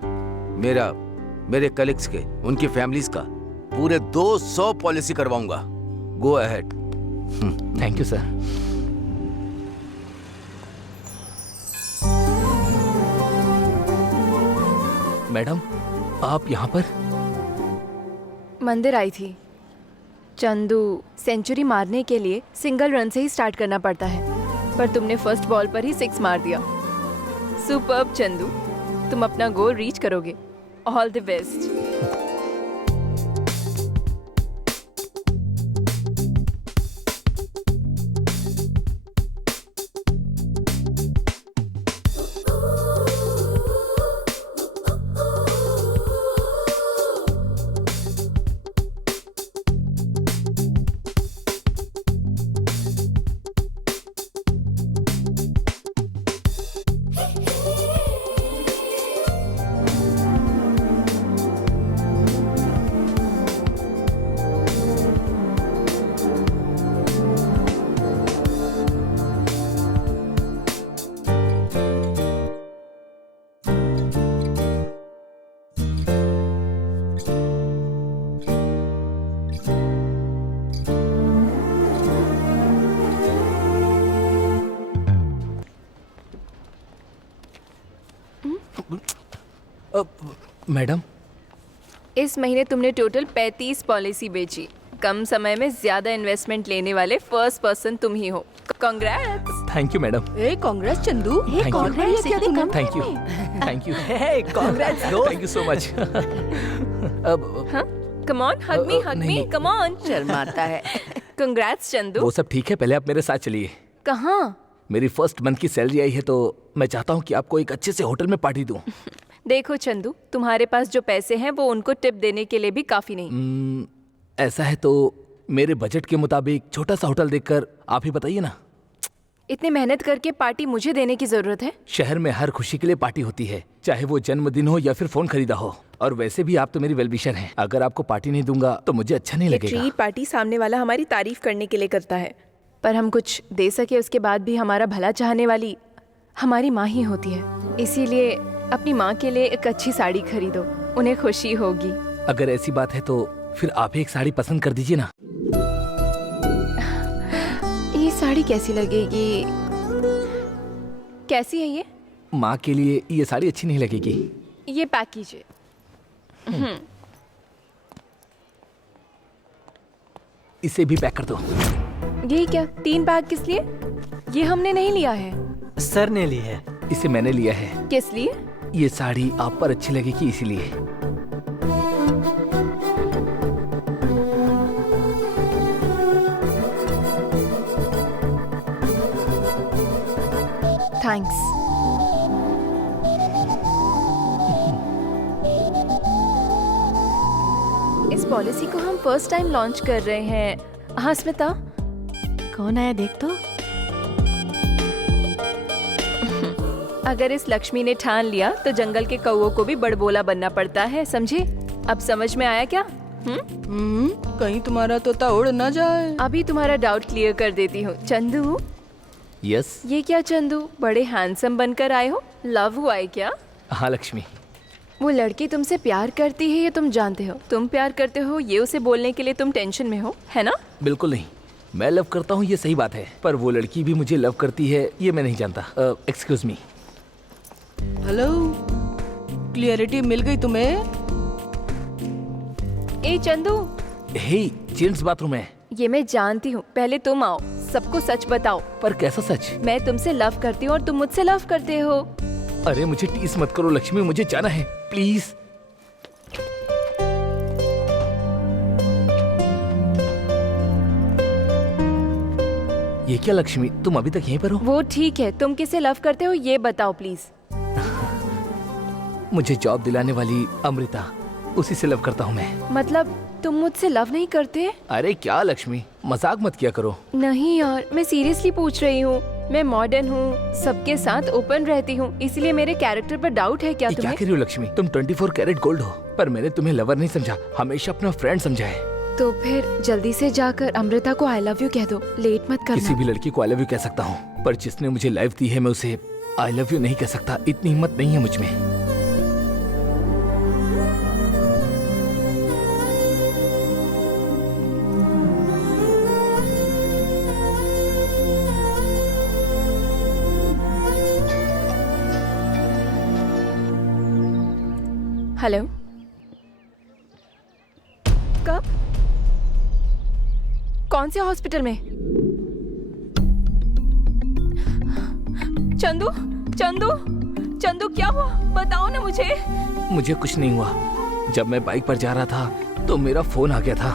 मेरे कलीग्स के, उनकी फैमिलीज का पूरे 200 पॉलिसी करवाऊंगा। Go ahead. Thank you sir. Madam, आप यहाँ पर? मंदिर आई थी। चंदू, सेंचुरी मारने के लिए सिंगल रन से ही स्टार्ट करना पड़ता है, पर तुमने फर्स्ट बॉल पर ही 6 मार दिया। सुपर्ब चंदू, तुम अपना गोल रीच करोगे। All the best. मैडम, इस महीने तुमने टोटल 35 पॉलिसी बेची। कम समय में ज्यादा इन्वेस्टमेंट लेने वाले फर्स्ट पर्सन तुम ही हो। Congrats. Thank you madam. A Congress Chandu, Thank you. कौन है क्या तुम? Thank you, thank you, congrats thank you so much. अब हाँ, come on, hug me, hug me, come on. शर्माता है। कांग्रेट्स चंदू। वो सब ठीक है, पहले आप मेरे साथ चलिए। कहाँ? मेरी फर्स्ट मंथ की सैलरी आई है तो मैं चाहता हूँ कि आपको एक अच्छे से होटल में पार्टी दूँ। देखो चंदू, तुम्हारे पास जो पैसे हैं वो उनको टिप देने के लिए भी काफी नहीं। ऐसा है तो मेरे बजट के मुताबिक छोटा सा होटल देखकर आप ही बताइए ना। इतने मेहनत करके पार्टी मुझे देने की जरूरत है? शहर में हर खुशी के लिए पार्टी होती है, चाहे वो जन्मदिन हो या फिर फोन खरीदा हो। और वैसे भी आप तो मेरी वेलविशर हैं। अगर आपको पार्टी नहीं दूंगा तो मुझे अच्छा नहीं लगेगा। ट्रीट पार्टी सामने वाला हमारी तारीफ करने के लिए करता है, पर हम कुछ दे सके उसके बाद भी हमारा भला चाहने वाली हमारी माँ ही होती है। इसीलिए अपनी माँ के लिए एक अच्छी साड़ी खरीदो, उन्हें खुशी होगी। अगर ऐसी बात है तो फिर आप ही एक साड़ी पसंद कर दीजिए ना। ये साड़ी कैसी लगेगी? कैसी है ये? माँ के लिए ये साड़ी अच्छी नहीं लगेगी। ये पैक कीजिए। इसे भी पैक कर दो। ये क्या 3 बैग किस लिए? ये हमने नहीं लिया है। सर ने ली है। इसे मैंने लिया है। किस लिए? ये साड़ी आप पर अच्छी लगेगी इसीलिए। थैंक्स। इस पॉलिसी को हम फर्स्ट टाइम लॉन्च कर रहे हैं। हाँ स्मिता, कौन आया देख तो। अगर इस लक्ष्मी ने ठान लिया तो जंगल के कौवों को भी बड़बोला बनना पड़ता है, समझे? अब समझ में आया क्या? कहीं तुम्हारा तोता उड़ ना जाए। अभी तुम्हारा डाउट क्लियर कर देती हूँ। चंदू, यस। ये क्या चंदू, बड़े हैंडसम बनकर आए हो? लव हुआ है क्या? हाँ लक्ष्मी। वो लड़की तुमसे प्यार करती है ये तुम जानते हो। तुम प्यार करते हो ये उसे बोलने के लिए तुम टेंशन में हो, है ना? बिल्कुल नहीं, मैं लव करता हूँ ये सही बात है, पर वो लड़की भी मुझे लव करती है ये मैं नहीं जानता। Excuse me. हेलो, क्लियरिटी मिल गई तुम्हें? ए चंदू, हे, जेंट्स बाथरूम है। ये मैं जानती हूँ, पहले तुम आओ, सबको सच बताओ। पर कैसा सच? मैं तुमसे लव करती हूँ और तुम मुझसे लव करते हो। अरे मुझे टीस मत करो लक्ष्मी, मुझे जाना है प्लीज। ये क्या लक्ष्मी, तुम अभी तक यहीं पर हो? वो ठीक है, तुम किसे लव करते हो ये बताओ प्लीज। मुझे जॉब दिलाने वाली अमृता, उसी से लव करता हूँ मैं। मतलब तुम मुझसे लव नहीं करते? अरे क्या लक्ष्मी, मजाक मत किया करो। नहीं यार, मैं सीरियसली पूछ रही हूँ। मैं मॉडर्न हूँ, सबके साथ ओपन रहती हूँ, इसलिए मेरे कैरेक्टर पर डाउट है क्या ये तुम्हें? क्या कह रही हो लक्ष्मी, तुम 24 कैरेट गोल्ड हो, पर मैंने तुम्हें लवर नहीं समझा, हमेशा अपना फ्रेंड समझा है। तो फिर जल्दी से जाकर अमृता को आई लव यू कह दो, लेट मत करना। किसी भी लड़की को आई लव यू कह सकता हूँ, पर जिसने मुझे लाइफ दी है मैं उसे आई लव यू नहीं कह सकता, इतनी हिम्मत नहीं है मुझ में। हेलो, कब? कौन से हॉस्पिटल में? चंदू, चंदू, चंदू क्या हुआ? बताओ ना मुझे। मुझे कुछ नहीं हुआ, जब मैं बाइक पर जा रहा था तो मेरा फोन आ गया था,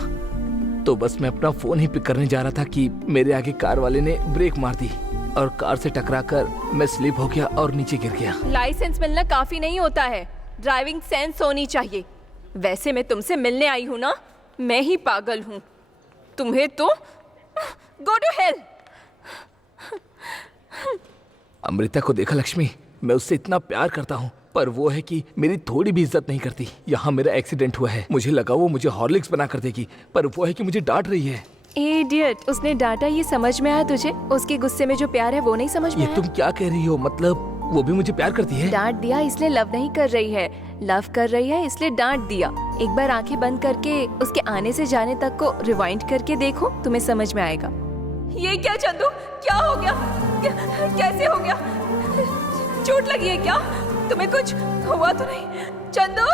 तो बस मैं अपना फोन ही पिक करने जा रहा था कि मेरे आगे कार वाले ने ब्रेक मार दी और कार से टकराकर मैं स्लिप हो गया और नीचे गिर गया। लाइसेंस मिलना काफी नहीं होता है, ड्राइविंग सेंस होनी चाहिए। वैसे मैं तुमसे मिलने आई हूँ ना, मैं ही पागल हूँ। तुम्हें तो गो टू हेल। अमृता को देखा लक्ष्मी, मैं उससे इतना प्यार करता हूँ, पर वो है कि मेरी थोड़ी भी इज्जत नहीं करती। यहाँ मेरा एक्सीडेंट हुआ है, मुझे लगा वो मुझे हॉर्लिक्स बना कर देगी, पर वो है कि मुझे डांट रही है। इडियट, उसने डांटा ये समझ में आया तुझे? उसके गुस्से में जो प्यार है वो नहीं समझ में ये आया? तुम क्या कह रही हो? मतलब वो भी मुझे प्यार करती है? डांट दिया इसलिए लव नहीं कर रही है, लव कर रही है इसलिए डांट दिया। एक बार आंखें बंद करके उसके आने से जाने तक को रिवाइंड करके देखो, तुम्हें समझ में आएगा। ये क्या चंदू, क्या हो गया? कैसे हो गया? चोट लगी है क्या? तुम्हें कुछ हुआ तो नहीं? चंदू।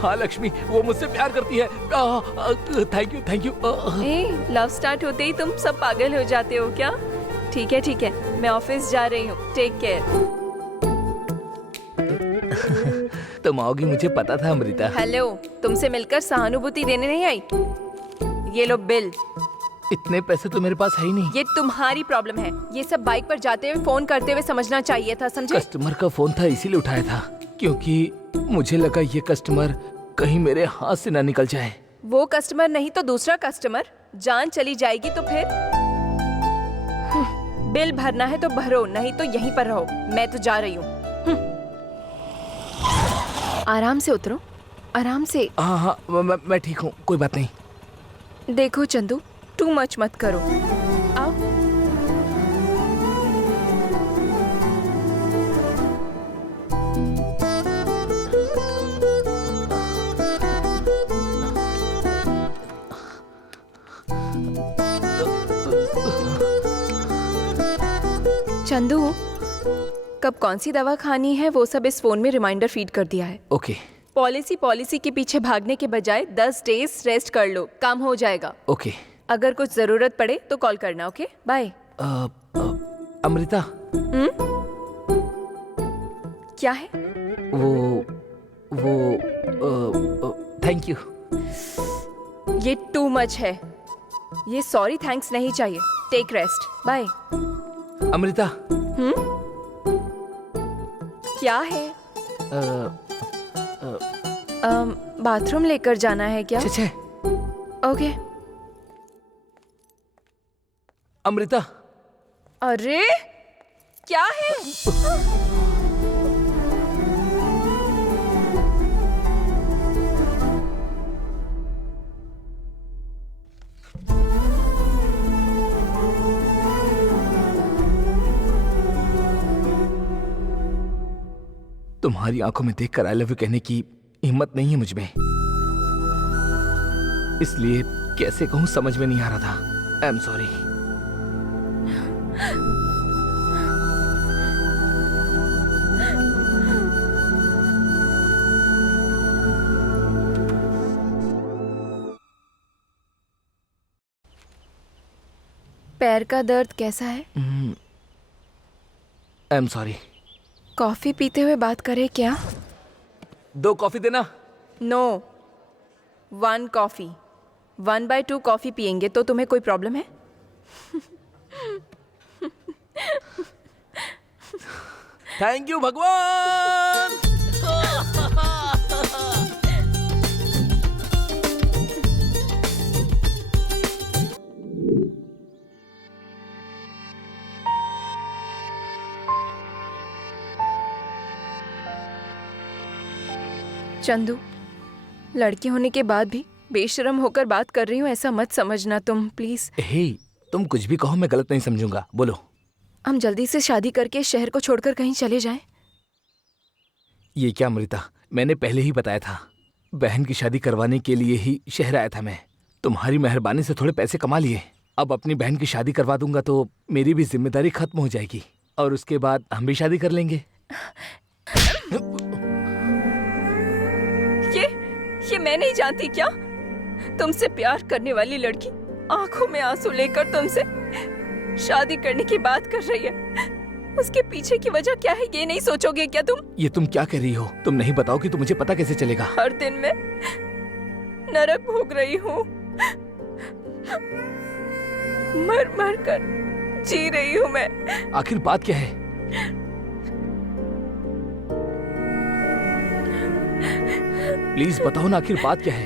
हाँ लक्ष्मी, वो मुझसे प्यार करती है। Thank you, thank you. Love start होते ही तुम सब पागल हो जाते हो क्या? ठीक है ठीक है, मैं ऑफिस जा रही हूँ, टेक केयर। तुम आओगी मुझे पता था अमृता। हेलो, तुमसे मिलकर सहानुभूति देने नहीं आई। ये लो बिल। इतने पैसे तो मेरे पास है ही नहीं। ये तुम्हारी प्रॉब्लम है, ये सब बाइक पर जाते हुए फोन करते हुए समझना चाहिए था, समझे? कस्टमर का फोन था इसीलिए उठाया था, क्योंकि मुझे लगा ये कस्टमर कहीं मेरे हाथ से ना निकल जाए। वो कस्टमर नहीं तो दूसरा कस्टमर, जान चली जाएगी तो फिर? बिल भरना है तो भरो, नहीं तो यहीं पर रहो। मैं तो जा रही हूँ। आराम से उतरो, आराम से। हाँ हाँ, मैं ठीक हूँ, कोई बात नहीं। देखो चंदू, टू मच मत करो। आओ। चंदू, कब कौन सी दवा खानी है वो सब इस फोन में रिमाइंडर फीड कर दिया है। ओके पॉलिसी के पीछे भागने के बजाय 10 डेज रेस्ट कर लो, काम हो जाएगा। ओके। अगर कुछ जरूरत पड़े तो कॉल करना। Okay bye. अमृता, क्या है? वो थैंक यू। ये टू मच है। ये सॉरी थैंक्स नहीं चाहिए। Take rest. बाय। अमृता। क्या है? बाथरूम लेकर जाना है क्या? छे। ओके। अमृता। अरे क्या है? तुम्हारी आंखों में देखकर आई लव यू कहने की हिम्मत नहीं है मुझ में, इसलिए कैसे कहूं समझ में नहीं आ रहा था। I am sorry. पैर का दर्द कैसा है? I am sorry. कॉफी पीते हुए बात करें क्या? 2 कॉफी देना। No, 1 coffee. 1/2 कॉफी पियेंगे तो तुम्हें कोई प्रॉब्लम है? थैंक यू भगवान। चंदू, लड़की होने के बाद भी बेशरम होकर बात कर रही हूँ ऐसा मत समझना तुम, प्लीज। हे, तुम कुछ भी कहो मैं गलत नहीं समझूंगा। बोलो। हम जल्दी से शादी करके शहर को छोड़कर कहीं चले जाएं। ये क्या अमृता, मैंने पहले ही बताया था, बहन की शादी करवाने के लिए ही शहर आया था मैं। तुम्हारी मेहरबानी से थोड़े पैसे कमा लिए, अब अपनी बहन की शादी करवा दूंगा तो मेरी भी जिम्मेदारी खत्म हो जाएगी और उसके बाद हम भी शादी कर लेंगे। ये मैं नहीं जानती क्या? तुमसे प्यार करने वाली लड़की आंखों में आंसू लेकर तुमसे शादी करने की बात कर रही है। उसके पीछे की वजह क्या है ये नहीं सोचोगे क्या तुम? ये तुम क्या कह रही हो? तुम नहीं बताओगी तो मुझे पता कैसे चलेगा? हर दिन मैं नरक भोग रही हूँ, मर मर कर जी रही हूँ मैं। आखिर बात क्या है? प्लीज बताओ ना, आखिर बात क्या है?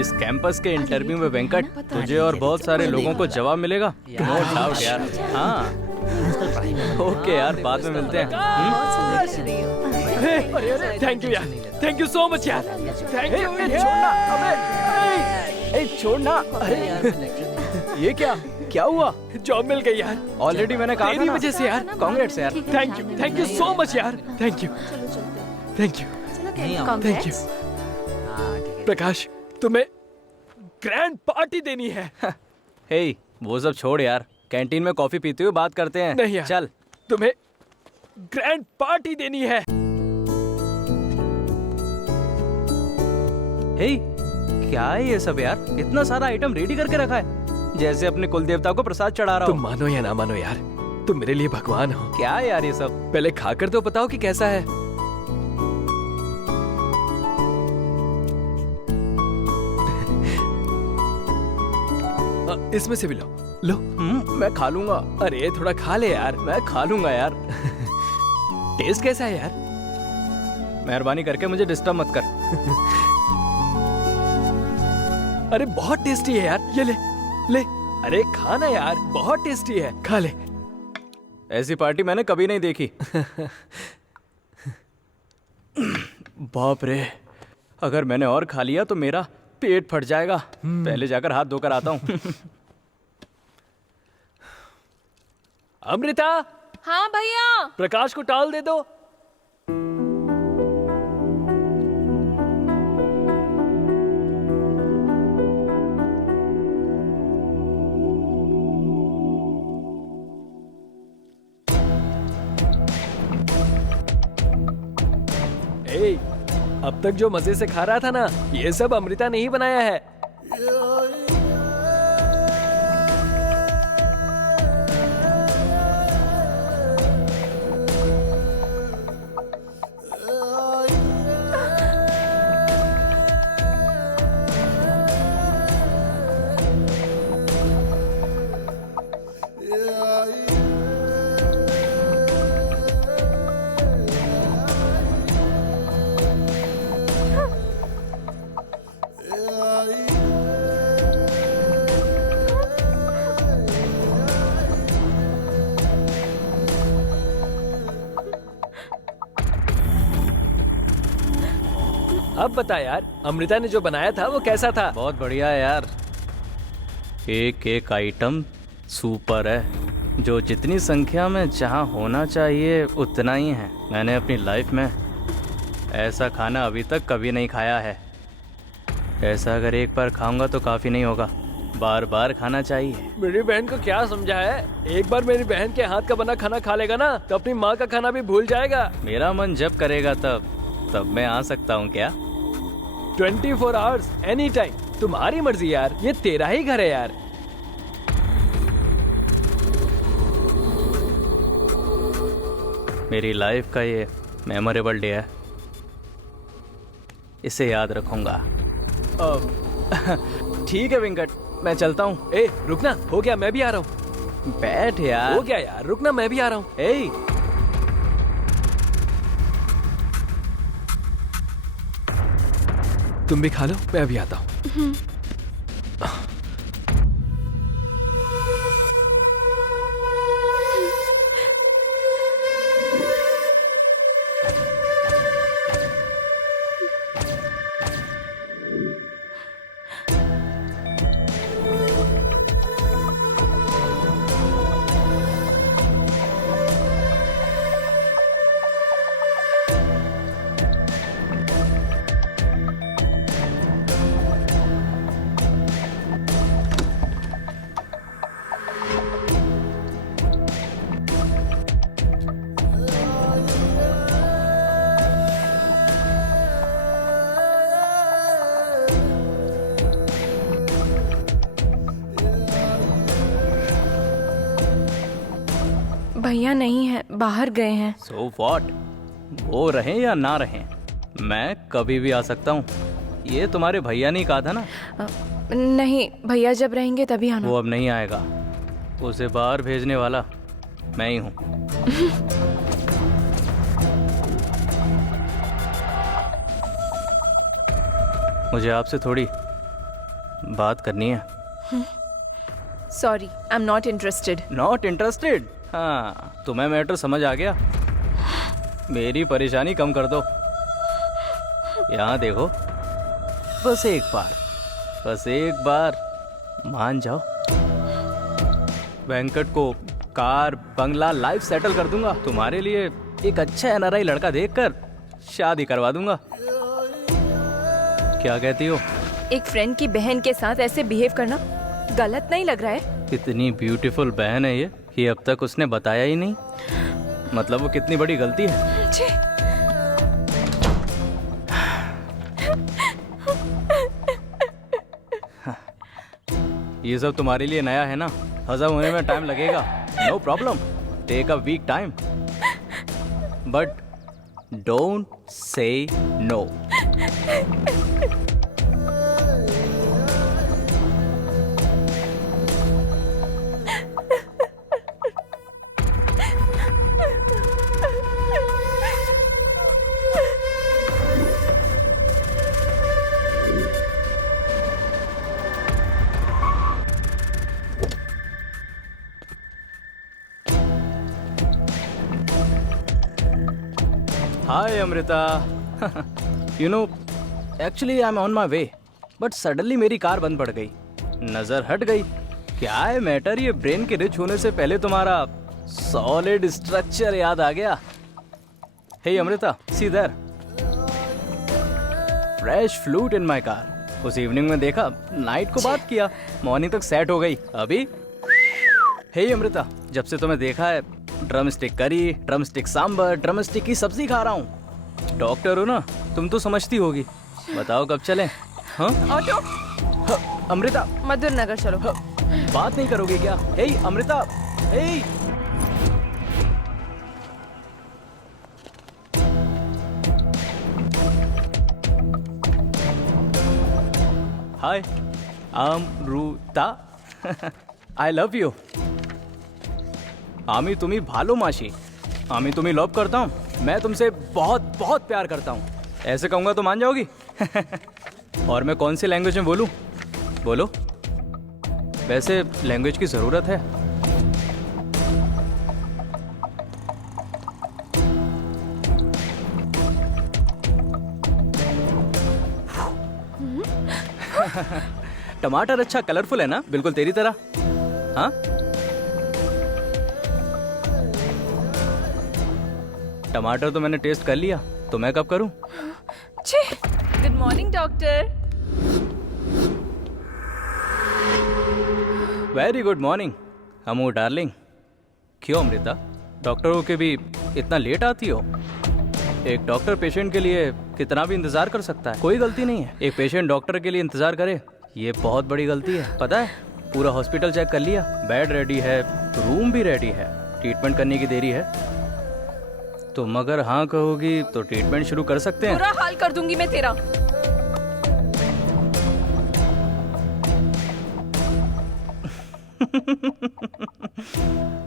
इस कैंपस के इंटरव्यू में वेंकट तुझे और बहुत सारे लोगों को जवाब मिलेगा, नो डाउट यार। हाँ ओके यार, बाद में मिलते हैं। थैंक यू यार, थैंक यू सो मच यार, थैंक यू। छोड़ना, अबे छोड़ना। अरे ये क्या हुआ? जॉब मिल गई यार। ऑलरेडी मैंने कहा था तेरी ना। वजह से यार। कांग्रेट्स यार। थैंक यू सो मच यार, थैंक यू थैंक यू। प्रकाश, तुम्हें ग्रैंड पार्टी देनी है। हे, वो सब छोड़ यार, कैंटीन में कॉफी पीते हुए बात करते हैं। नहीं यार, चल। तुम्हें ग्रैंड पार्टी देनी है। हे, क्या है ये सब यार? इतना सारा आइटम रेडी करके रखा है, जैसे अपने कुल देवता को प्रसाद चढ़ा रहा हो। तुम मानो या ना मानो यार, तुम मेरे लिए भगवान हो। क्या है यार ये सब? पहले खाकर तो बताओ कि कैसा है। इसमें से भी लो। मैं खा लूंगा। अरे थोड़ा खा ले यार। मैं खा लूंगा यार। टेस्ट कैसा है यार? मेहरबानी करके मुझे डिस्टर्ब मत कर। अरे बहुत टेस्टी है यार, ये ले ले। अरे खाना यार, बहुत टेस्टी है, खा ले। ऐसी पार्टी मैंने कभी नहीं देखी। बाप रे, अगर मैंने और खा लिया तो मेरा पेट फट जाएगा। पहले जाकर हाथ धोकर आता हूँ। अमृता। हाँ भैया। प्रकाश को टाल दे दो। अब तक जो मजे से खा रहा था ना, ये सब अमृता ने ही बनाया है। अब बता यार, अमृता ने जो बनाया था वो कैसा था? बहुत बढ़िया है यार, एक एक आइटम सुपर है। जो जितनी संख्या में जहाँ होना चाहिए उतना ही है। मैंने अपनी लाइफ में ऐसा खाना अभी तक कभी नहीं खाया है। ऐसा अगर एक बार खाऊंगा तो काफ़ी नहीं होगा, बार बार खाना चाहिए। मेरी बहन को क्या समझा है? एक बार मेरी बहन के हाथ का बना खाना खा लेगा ना तो अपनी माँ का खाना भी भूल जाएगा। मेरा मन जब करेगा तब मैं आ सकता हूँ क्या? 24 आवर्स एनी टाइम, तुम्हारी मर्जी यार, ये तेरा ही घर है यार। मेरी लाइफ का ये मेमोरेबल डे है, इसे याद रखूंगा। ठीक है वेंकट, मैं चलता हूँ। ए रुकना, हो गया, मैं भी आ रहा हूँ। बैठ यार। हो गया यार, रुकना, मैं भी आ रहा हूँ। ए तुम भी खा लो, मैं अभी आता हूँ। भैया नहीं है, बाहर गए हैं। So what? वो रहें या ना रहें, मैं कभी भी आ सकता हूँ। ये तुम्हारे भैया ने कहा था ना? नहीं, भैया जब रहेंगे तभी आना। वो अब नहीं आएगा, उसे बाहर भेजने वाला मैं ही हूँ। मुझे आपसे थोड़ी बात करनी है। Sorry, I am not interested. Not interested? हाँ, तुम्हें मैटर समझ आ गया। मेरी परेशानी कम कर दो। यहाँ देखो, बस एक बार मान जाओ। वेंकट को कार, बंगला, लाइफ सेटल कर दूंगा। तुम्हारे लिए एक अच्छा एनआरआई लड़का देखकर शादी करवा दूंगा। क्या कहती हो? एक फ्रेंड की बहन के साथ ऐसे बिहेव करना गलत नहीं लग रहा है? इतनी ब्यूटीफुल बहन है ये अब तक उसने बताया ही नहीं। मतलब वो कितनी बड़ी गलती है। छी। ये सब तुम्हारे लिए नया है ना, हजम होने में टाइम लगेगा। No problem, take a week time, but don't say no. Hi Amrita. You know, actually I am on my way, but suddenly मेरी कार बंद पड़ गई, नजर हट गई। क्या है मैटर? ये ब्रेन के रिच होने से पहले तुम्हारा सॉलिड स्ट्रक्चर याद आ गया। Hey Amrita, see there, fresh flute in my car. उस इवनिंग में देखा, नाइट को बात किया, मॉर्निंग तक सेट हो गई। अभी हे अमृता, जब से तुम्हें देखा है drum stick curry, drum stick sambar, drum stick की सब्जी खा रहा हूँ। डॉक्टर हो ना, तुम तो समझती होगी। बताओ कब चलें? हाँ ऑटो अमृता, मधुर नगर चलो। बात नहीं करोगे क्या? हे अमृता, हे। हाय अमृता, आई लव यू। আমি তুমি ভালো মাসি, আমি তুমি लव करता हूँ। मैं तुमसे बहुत बहुत प्यार करता हूँ। ऐसे कहूँगा तो मान जाओगी? और मैं कौन सी लैंग्वेज में बोलूँ? बोलो। वैसे लैंग्वेज की ज़रूरत है? टमाटर अच्छा कलरफुल है ना, बिल्कुल तेरी तरह। हाँ, टमाटर तो मैंने टेस्ट कर लिया, तो मैं कब करूं? Good morning doctor. Very good morning Amu darling. क्यों अमृता, डॉक्टरों के भी इतना लेट आती हो? एक डॉक्टर पेशेंट के लिए कितना भी इंतजार कर सकता है, कोई गलती नहीं है। एक पेशेंट डॉक्टर के लिए इंतजार करे, ये बहुत बड़ी गलती है। पता है, पूरा हॉस्पिटल चेक कर लिया, बेड रेडी है, रूम भी रेडी है, ट्रीटमेंट करने की देरी है। तुम अगर हाँ कहोगी तो ट्रीटमेंट शुरू कर सकते हैं। पूरा हाल कर दूंगी मैं तेरा।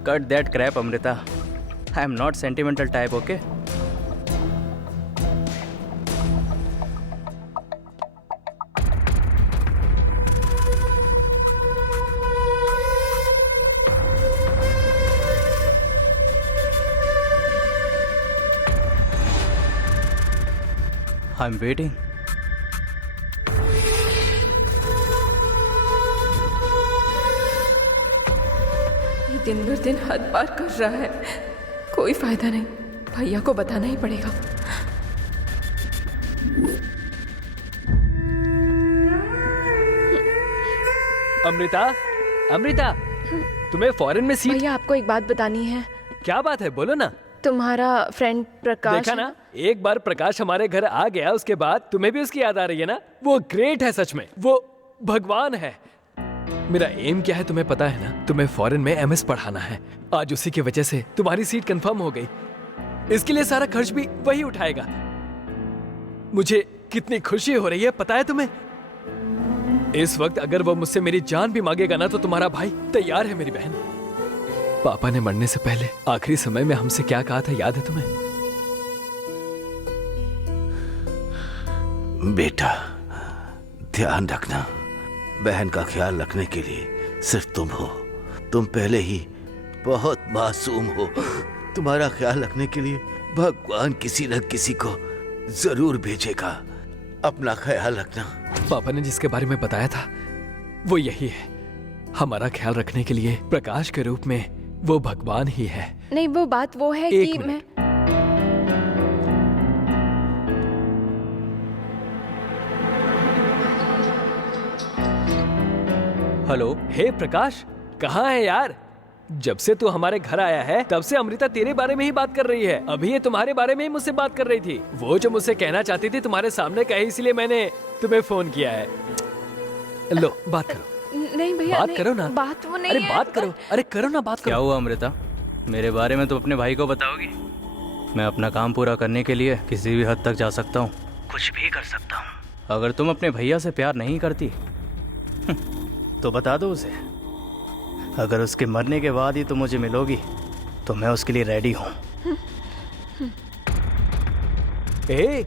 Cut that Krebs Amrita, I am not sentimental type, okay? I am waiting. ये दिन भर दिन हद पार कर रहा है, कोई फायदा नहीं, भैया को बताना ही पड़ेगा। अमृता, अमृता, तुम्हें फॉरेन में सीट। भैया आपको एक बात बतानी है। क्या बात है, बोलो ना। तुम्हारा फ्रेंड प्रकाश देखा ना, एक बार प्रकाश हमारे घर आ गया, उसके बाद तुम्हें भी उसकी याद आ रही है ना? वो ग्रेट है, सच में वो भगवान है। मेरा एम क्या है तुम्हें पता है ना? तुम्हें फॉरेन में एमएस पढ़ाना है। आज उसी की वजह से तुम्हारी सीट कंफर्म हो गई। इसके लिए सारा खर्च भी वही उठाएगा। मुझे कितनी खुशी हो रही है पता है तुम्हें? इस वक्त अगर वो मुझसे मेरी जान भी मांगेगा ना, तो तुम्हारा भाई तैयार है मेरी बहन। पापा ने मरने से पहले आखिरी समय में हमसे क्या कहा था, याद है तुम्हें? बेटा, ध्यान रखना, बहन का ख्याल रखने के लिए सिर्फ तुम हो। तुम पहले ही बहुत मासूम हो। तुम्हारा ख्याल रखने के लिए भगवान किसी न किसी को जरूर भेजेगा। अपना ख्याल रखना। पापा ने जिसके बारे में बताया था वो यही है। हमारा ख्याल रखने के लिए प्रकाश के रूप में वो भगवान ही है। नहीं, वो बात वो है कि मैं हेलो। हे प्रकाश, कहाँ है यार? जब से तू हमारे घर आया है तब से अमृता तेरे बारे में ही बात कर रही है। अभी ये तुम्हारे बारे में ही मुझसे बात कर रही थी। वो जो मुझसे कहना चाहती थी तुम्हारे सामने कहे, इसलिए मैंने तुम्हें फोन किया है। लो बात करो। नहीं भैया, बात करो ना। बात वो नहीं अरे है। बात करो, अरे करो ना, बात करो। क्या हुआ अमृता? मेरे बारे में तो अपने भाई को बताओगी? मैं अपना काम पूरा करने के लिए किसी भी हद तक जा सकता हूँ, कुछ भी कर सकता हूँ। अगर तुम अपने भैया से प्यार नहीं करती तो बता दो उसे। अगर उसके मरने के बाद ही तुम मुझे मिलोगी तो मैं उसके लिए रेडी हूँ। ए,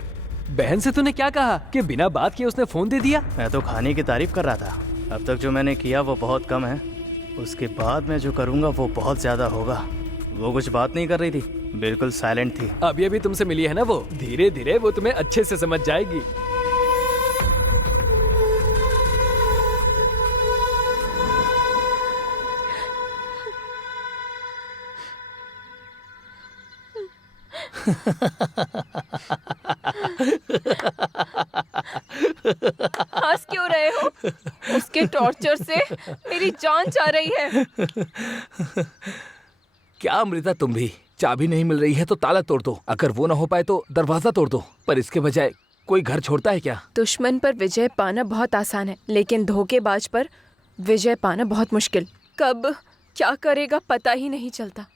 बहन से तूने क्या कहा कि बिना बात किए उसने फोन दे दिया? मैं तो खाने की तारीफ कर रहा था। अब तक जो मैंने किया वो बहुत कम है, उसके बाद मैं जो करूँगा वो बहुत ज़्यादा होगा। वो कुछ बात नहीं कर रही थी, बिल्कुल साइलेंट थी। अभी अभी तुमसे मिली है ना वो, धीरे धीरे वो तुम्हें अच्छे से समझ जाएगी। हंस क्यों रहे हो? उसके टॉर्चर से मेरी जान जा रही है। क्या अमृता, तुम भी चाबी नहीं मिल रही है तो ताला तोड़ दो, अगर वो ना हो पाए तो दरवाजा तोड़ दो, पर इसके बजाय कोई घर छोड़ता है क्या? दुश्मन पर विजय पाना बहुत आसान है, लेकिन धोखेबाज पर विजय पाना बहुत मुश्किल। कब क्या करेगा पता ही नहीं चलता।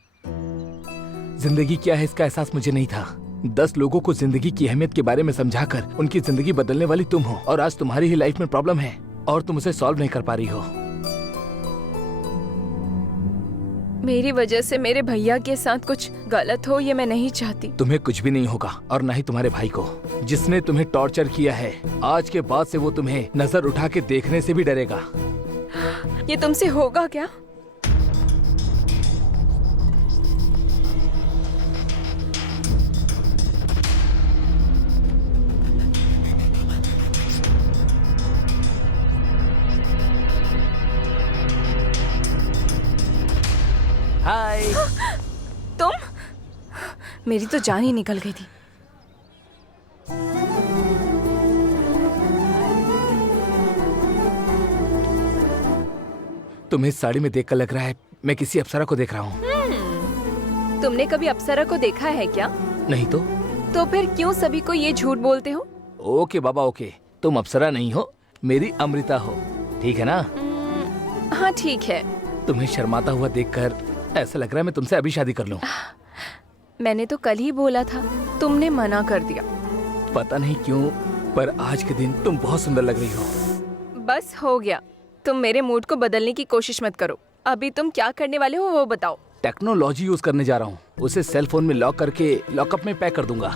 जिंदगी क्या है इसका एहसास मुझे नहीं था। 10 लोगों को जिंदगी की अहमियत के बारे में समझाकर उनकी जिंदगी बदलने वाली तुम हो, और आज तुम्हारी ही लाइफ में प्रॉब्लम है और तुम उसे सॉल्व नहीं कर पा रही हो। मेरी वजह से मेरे भैया के साथ कुछ गलत हो ये मैं नहीं चाहती। तुम्हें कुछ भी नहीं होगा, और न ही तुम्हारे भाई को। जिसने तुम्हें टॉर्चर किया है, आज के बाद से वो तुम्हें नजर उठा के देखने से भी डरेगा। ये तुमसे होगा क्या? हाय। तुम? मेरी तो जान ही निकल गई थी। तुम्हें इस साड़ी में देखकर लग रहा है मैं किसी अप्सरा को देख रहा हूँ। तुमने कभी अप्सरा को देखा है क्या? नहीं तो? तो फिर क्यों सभी को ये झूठ बोलते हो? ओके बाबा ओके, तुम अप्सरा नहीं हो, मेरी अमृता हो, ठीक है ना? हाँ ठीक है। तुम्हें शर्माता हुआ देखकर ऐसा लग रहा है मैं तुमसे अभी शादी कर लूं। मैंने तो कल ही बोला था, तुमने मना कर दिया। पता नहीं क्यों, पर आज के दिन तुम बहुत सुंदर लग रही हो। बस हो गया, तुम मेरे मूड को बदलने की कोशिश मत करो। अभी तुम क्या करने वाले हो वो बताओ। टेक्नोलॉजी यूज करने जा रहा हूँ, उसे सेल फोन में लॉक करके लॉकअप में पैक कर दूंगा।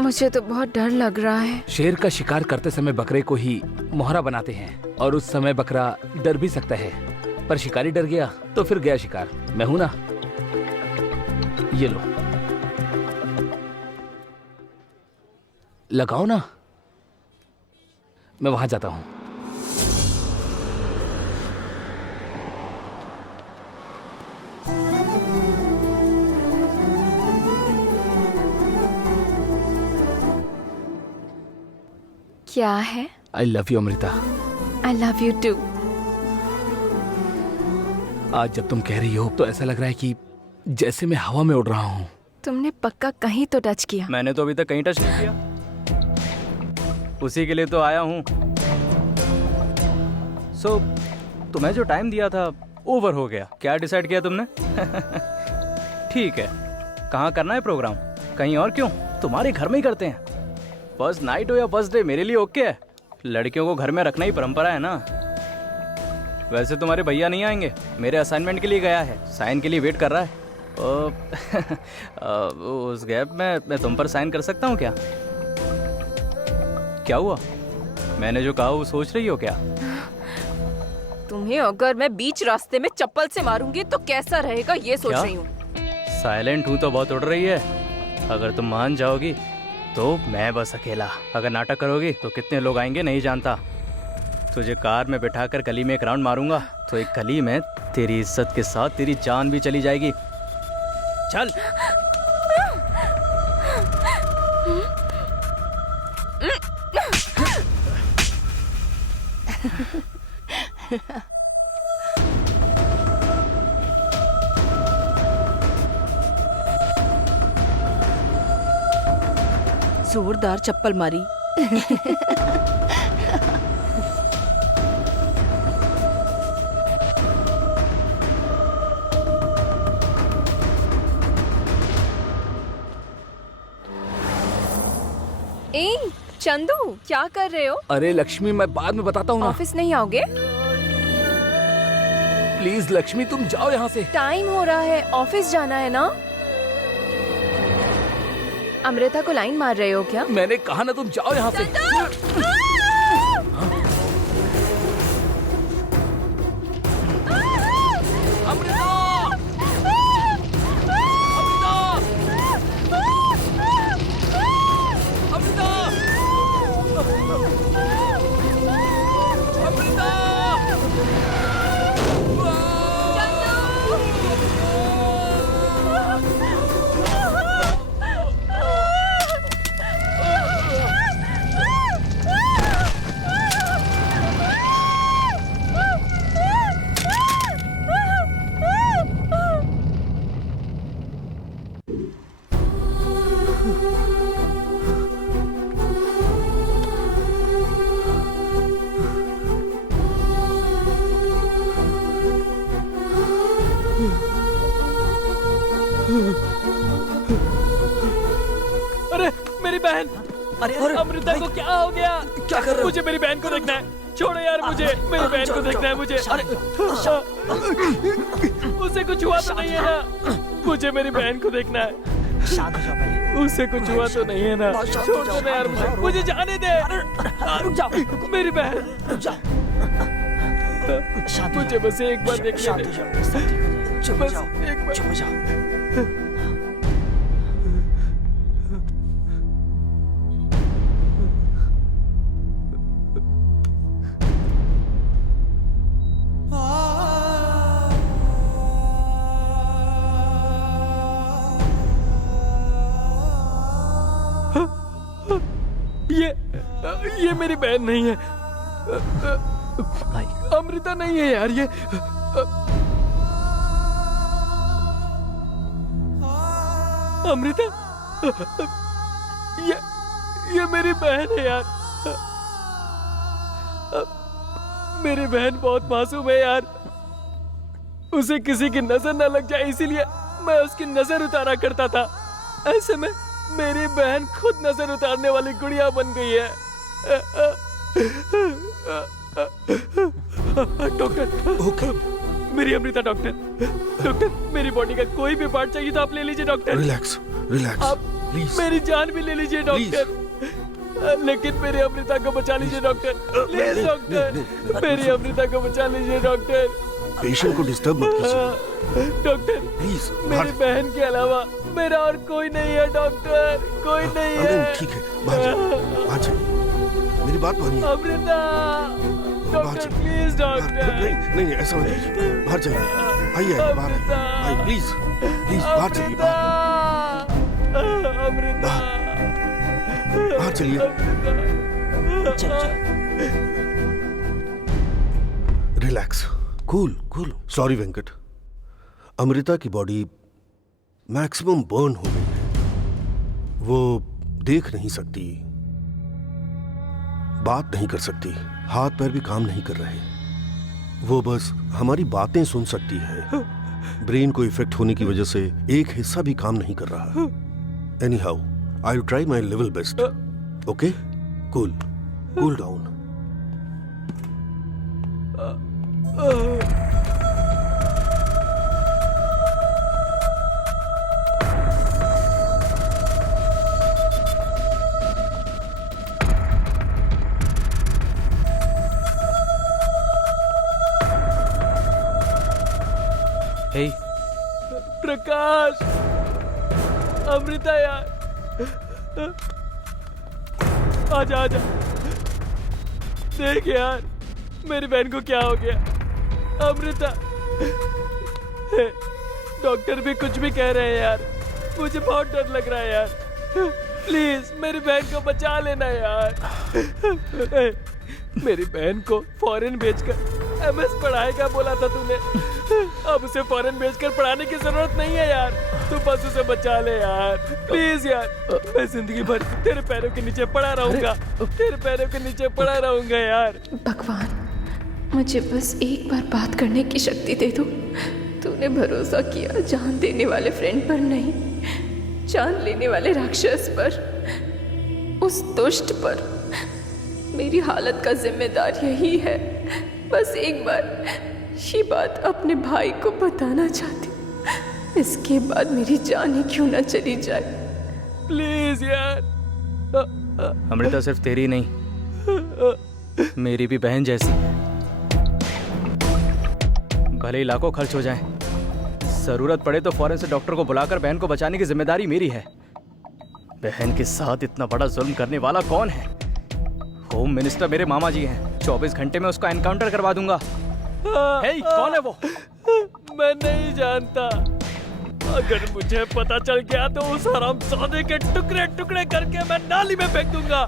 मुझे तो बहुत डर लग रहा है। शेर का शिकार करते समय बकरे को ही मोहरा बनाते हैं, और उस समय बकरा डर भी सकता है, पर शिकारी डर गया तो फिर गया शिकार। मैं हूं ना, ये लो लगाओ ना, मैं वहां जाता हूं। क्या है? I love you Amrita. I love you too. आज जब तुम कह रही हो तो ऐसा लग रहा है कि जैसे मैं हवा में उड़ रहा हूँ। तुमने पक्का कहीं तो टच किया। मैंने तो अभी तक कहीं टच नहीं किया, उसी के लिए तो आया हूँ। सो तुम्हें जो टाइम दिया था ओवर हो गया। क्या डिसाइड किया तुमने? ठीक है, कहाँ करना है प्रोग्राम? कहीं और क्यों? तुम्हारे घर में ही करते हैं। फर्स्ट नाइट हो या फर्स्ट डे मेरे लिए ओके है। लड़कियों को घर में रखना ही परंपरा है ना। वैसे तुम्हारे भैया नहीं आएंगे, मेरे असाइनमेंट के लिए गया है, साइन के लिए वेट कर रहा है। उस गैप में मैं तुम पर साइन कर सकता हूँ क्या? क्या हुआ? मैंने जो कहा वो सोच रही हो क्या? तुम्हें अगर मैं बीच रास्ते में चप्पल से मारूंगी तो कैसा रहेगा ये सोच क्या? रही हूँ। साइलेंट हूँ तो बहुत उड़ रही है। अगर तुम मान जाओगी तो मैं बस अकेला। अगर नाटक करोगी तो कितने लोग आएंगे नहीं जानता। तुझे कार में बिठाकर गली में एक राउंड मारूंगा तो एक गली में तेरी इज्जत के साथ तेरी जान भी चली जाएगी। चल। जोरदार चप्पल मारी। ए चंदू, क्या कर रहे हो? अरे लक्ष्मी, मैं बाद में बताता हूँ ना। ऑफिस नहीं आओगे? प्लीज लक्ष्मी तुम जाओ यहाँ से। टाइम हो रहा है, ऑफिस जाना है ना। अमृता को लाइन मार रहे हो क्या? मैंने कहा ना तुम जाओ यहाँ से। बहन। अरे अमृता को क्या हो गया? क्या कर रहे हो? मुझे मेरी बहन को देखना है। छोड़ो यार मुझे, मेरी बहन को देखना है मुझे। अरे उसे कुछ हुआ तो नहीं है ना? मुझे मेरी बहन को देखना है। शांत हो जाओ पहले। उसे कुछ हुआ तो नहीं है ना? छोड़ दो ना यार मुझे जाने दे। रुक जाओ मेरी बहन, रुक जाओ। शांत हो मुझे बस एक बार देखने शांत हो दे। जाओ, सब ठीक हो जाएगा। चुप हो बस जाओ, एक बार। चुप हो जाओ। ये मेरी बहन नहीं है। भाई अमृता नहीं है यार ये। अमृता, ये मेरी बहन है यार। मेरी बहन बहुत मासूम है यार। उसे किसी की नजर न लग जाए इसीलिए मैं उसकी नजर उतारा करता था। ऐसे में मेरी बहन खुद नजर उतारने वाली गुड़िया बन गई है। डॉक्टर, ओके मेरी अमृता डॉक्टर, मेरी बॉडी का कोई भी पार्ट चाहिए तो आप ले लीजिए डॉक्टर। रिलैक्स रिलैक्स आप प्लीज। मेरी जान भी ले लीजिए डॉक्टर, लेकिन मेरी अमृता को बचा लीजिए डॉक्टर। प्लीज डॉक्टर, मेरी अमृता को बचा लीजिए डॉक्टर। पेशेंट को डिस्टर्ब मत कीजिए डॉक्टर, प्लीज। मेरी बहन के अलावा मेरा और कोई नहीं है डॉक्टर, कोई नहीं है। ठीक है, बाहर जाइए, बाहर जाइए। मेरी बात मानिए। Amrita, doctor please doctor. नहीं ऐसा मत कीजिए। बाहर जाइए, आइए बाहर आइए प्लीज प्लीज। बाहर चलिए, अमृता, बाहर चलिए। Relax, cool cool. Sorry Venkat, Amrita की बॉडी मैक्सिमम बर्न हो गई है। वो देख नहीं सकती, बात नहीं कर सकती, हाथ पैर भी काम नहीं कर रहे। वो बस हमारी बातें सुन सकती है। ब्रेन को इफेक्ट होने की वजह से एक हिस्सा भी काम नहीं कर रहा। Anyhow, I will try my level best. Okay, cool, cool down. Hey Prakash, Amrita यार, आजा आजा। देख यार, मेरी बहन को क्या हो गया। अमृता, डॉक्टर भी कुछ भी कह रहे हैं यार, मुझे बहुत डर लग रहा है यार। प्लीज मेरी बहन को बचा लेना यार। मेरी बहन को फॉरेन भेजकर एमएस पढ़ाएगा बोला था तूने। अब उसे फॉरेन भेजकर पढ़ाने की जरूरत नहीं है यार। तू बस उसे बचा ले यार, प्लीज यार। मैं जिंदगी भर तेरे पैरों के नीचे पड़ा रहूंगा, तेरे पैरों के नीचे पड़ा रहूंगा यार। भगवान, मुझे बस एक बार बात करने की शक्ति दे दो। तूने भरोसा किया जान देने वाले फ्रेंड पर नहीं, जान लेने वाले राक्षस पर, उस दुष्ट पर। मेरी हालत का जिम्मेदार यही है। बस एक बार ये बात अपने भाई को बताना चाहती हूँ। इसके बाद मेरी जान ही क्यों ना चली जाए। प्लीज यार। अमृता सिर्फ तेरी नहीं, मेरी भी बहन जैसी है। भले ही लाखों खर्च हो जाए, जरूरत पड़े तो फौरन से डॉक्टर को बुलाकर बहन को बचाने की जिम्मेदारी मेरी है। बहन के साथ इतना बड़ा जुल्म करने वाला कौन है? होम मिनिस्टर मेरे मामा जी हैं। 24 घंटे में उसका एनकाउंटर करवा दूंगा। हे, कौन है वो? मैं नहीं जानता। अगर मुझे पता चल गया तो उस हरामजादे के टुकड़े टुकड़े करके मैं नाली में फेंक दूंगा।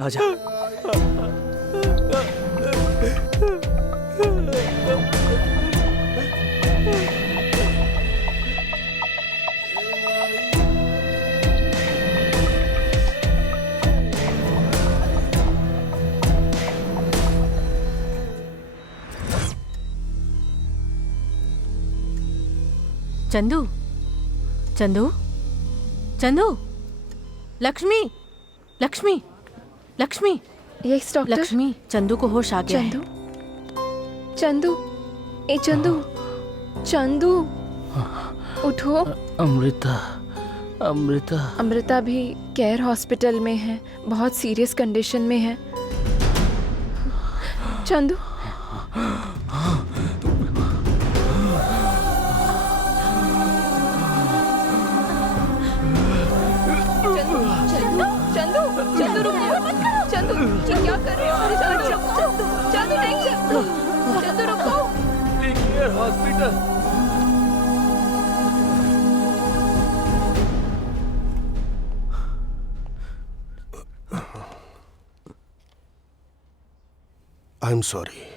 आजा। Chandu, Chandu, Chandu, Lakshmi, Lakshmi, Lakshmi, yes doctor. लक्ष्मी, चंदू को होश आ गया है। चंदू, चंदू, ए चंदू, चंदू, उठो। अमृता, अमृता, अमृता भी केयर हॉस्पिटल में है, बहुत सीरियस कंडीशन में है। चंदू, चंदू, चंदू रुक जाओ। चंदू, ये क्या कर रहे हो? चंदू, चंदू नहीं, चंदू रुको। Care hospital. I am sorry.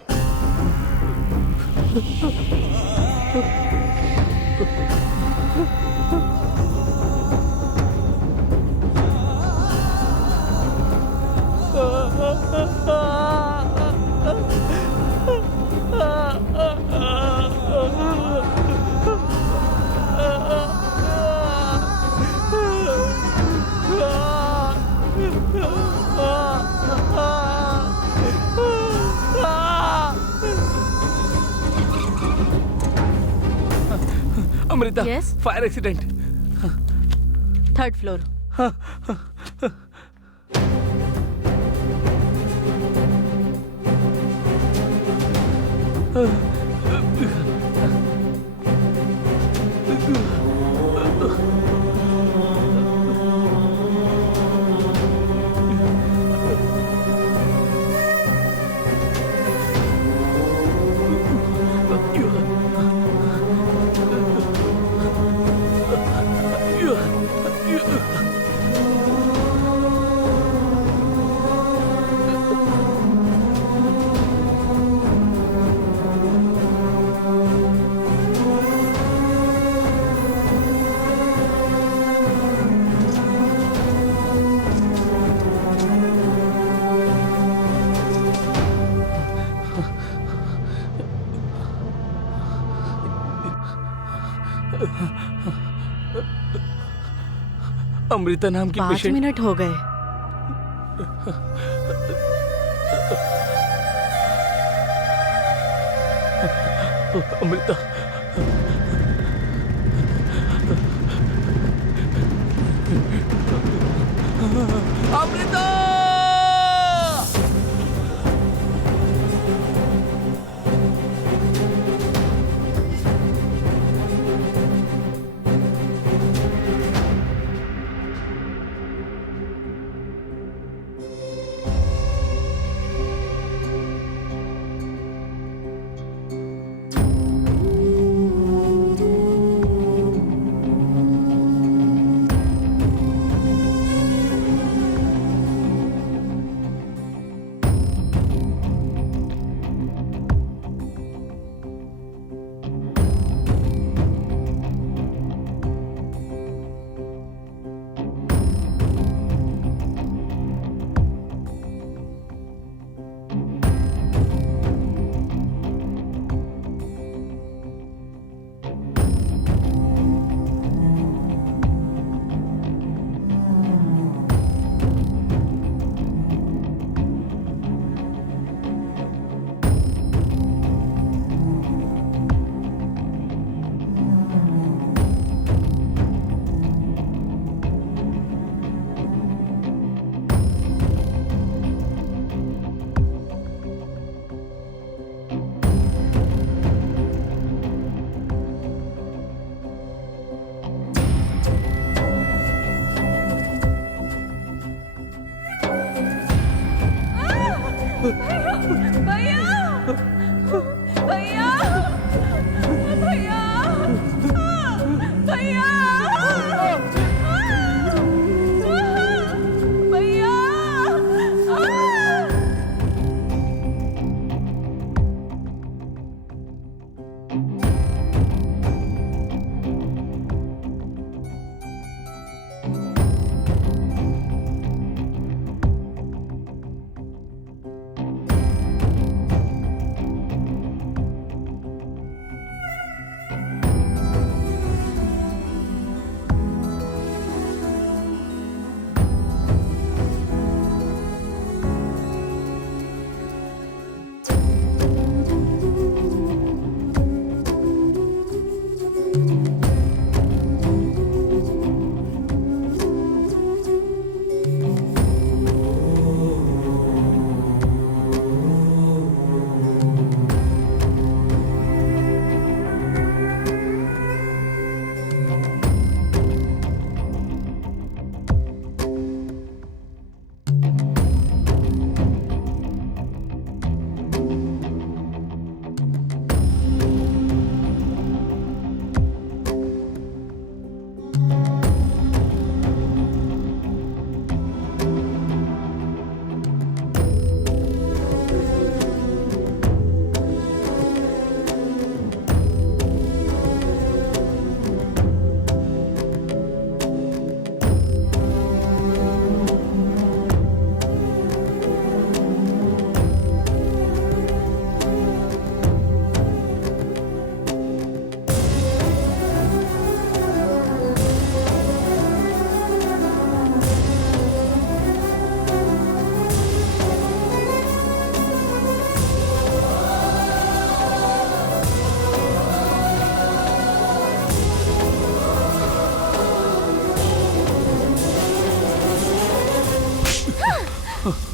Amrita, Yes? Fire accident. 3rd floor. Amrita नाम की 5 पेशेंट। मिनट हो गए। अमृता, अमृता।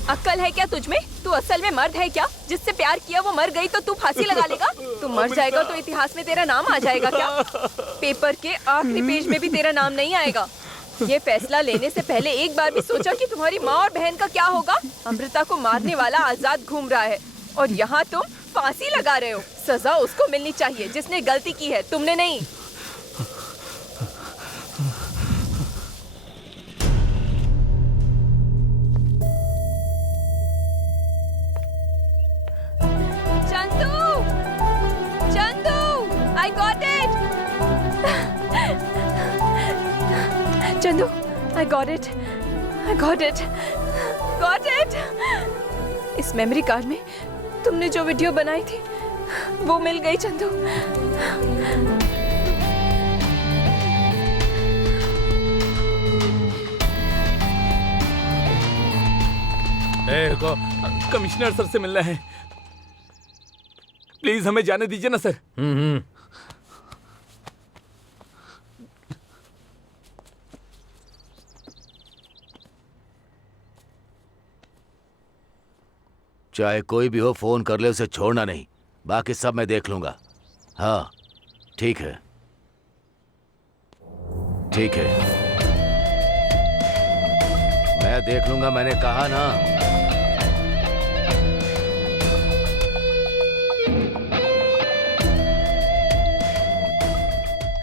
अक्ल है क्या तुझमें? तू असल में मर्द है क्या? जिससे प्यार किया वो मर गई तो तू फांसी लगा लेगा? तू मर जाएगा तो इतिहास में तेरा नाम आ जाएगा क्या? पेपर के आखिरी पेज में भी तेरा नाम नहीं आएगा। ये फैसला लेने से पहले एक बार भी सोचा कि तुम्हारी माँ और बहन का क्या होगा? अमृता को मारने वाला आजाद घूम रहा है और यहाँ तुम फांसी लगा रहे हो। सजा उसको मिलनी चाहिए जिसने गलती की है, तुमने नहीं। Chandu, I got it. I got it. Got it. इस मेमोरी कार्ड में तुमने जो वीडियो बनाई थी वो मिल गई चंदू। रुको, कमिश्नर सर से मिलना है। प्लीज हमें जाने दीजिए ना सर। चाहे कोई भी हो, फोन कर ले, उसे छोड़ना नहीं। बाकी सब मैं देख लूंगा। हाँ ठीक है, ठीक है, मैं देख लूंगा, मैंने कहा ना।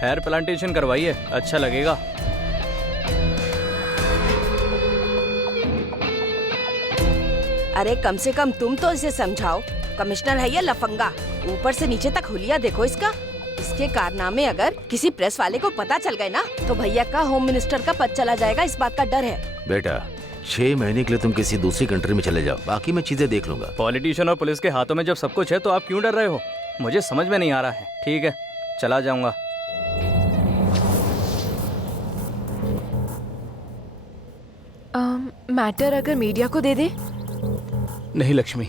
हेयर प्लांटेशन करवाइए, अच्छा लगेगा। अरे कम से कम तुम तो इसे समझाओ, कमिश्नर है ये लफंगा। ऊपर से नीचे तक हुलिया देखो इसका। इसके कारनामे अगर किसी प्रेस वाले को पता चल गए ना तो भैया का होम मिनिस्टर का पद चला जाएगा, इस बात का डर है। बेटा 6 महीने के लिए तुम किसी दूसरी कंट्री में चले जाओ, बाकी मैं चीजें देख लूंगा। पॉलिटिशियन और पुलिस के हाथों में जब सब कुछ है तो आप क्यों डर रहे हो? मुझे समझ में नहीं आ रहा है। ठीक है, चला जाऊंगा। मैटर अगर मीडिया को दे दे? नहीं लक्ष्मी,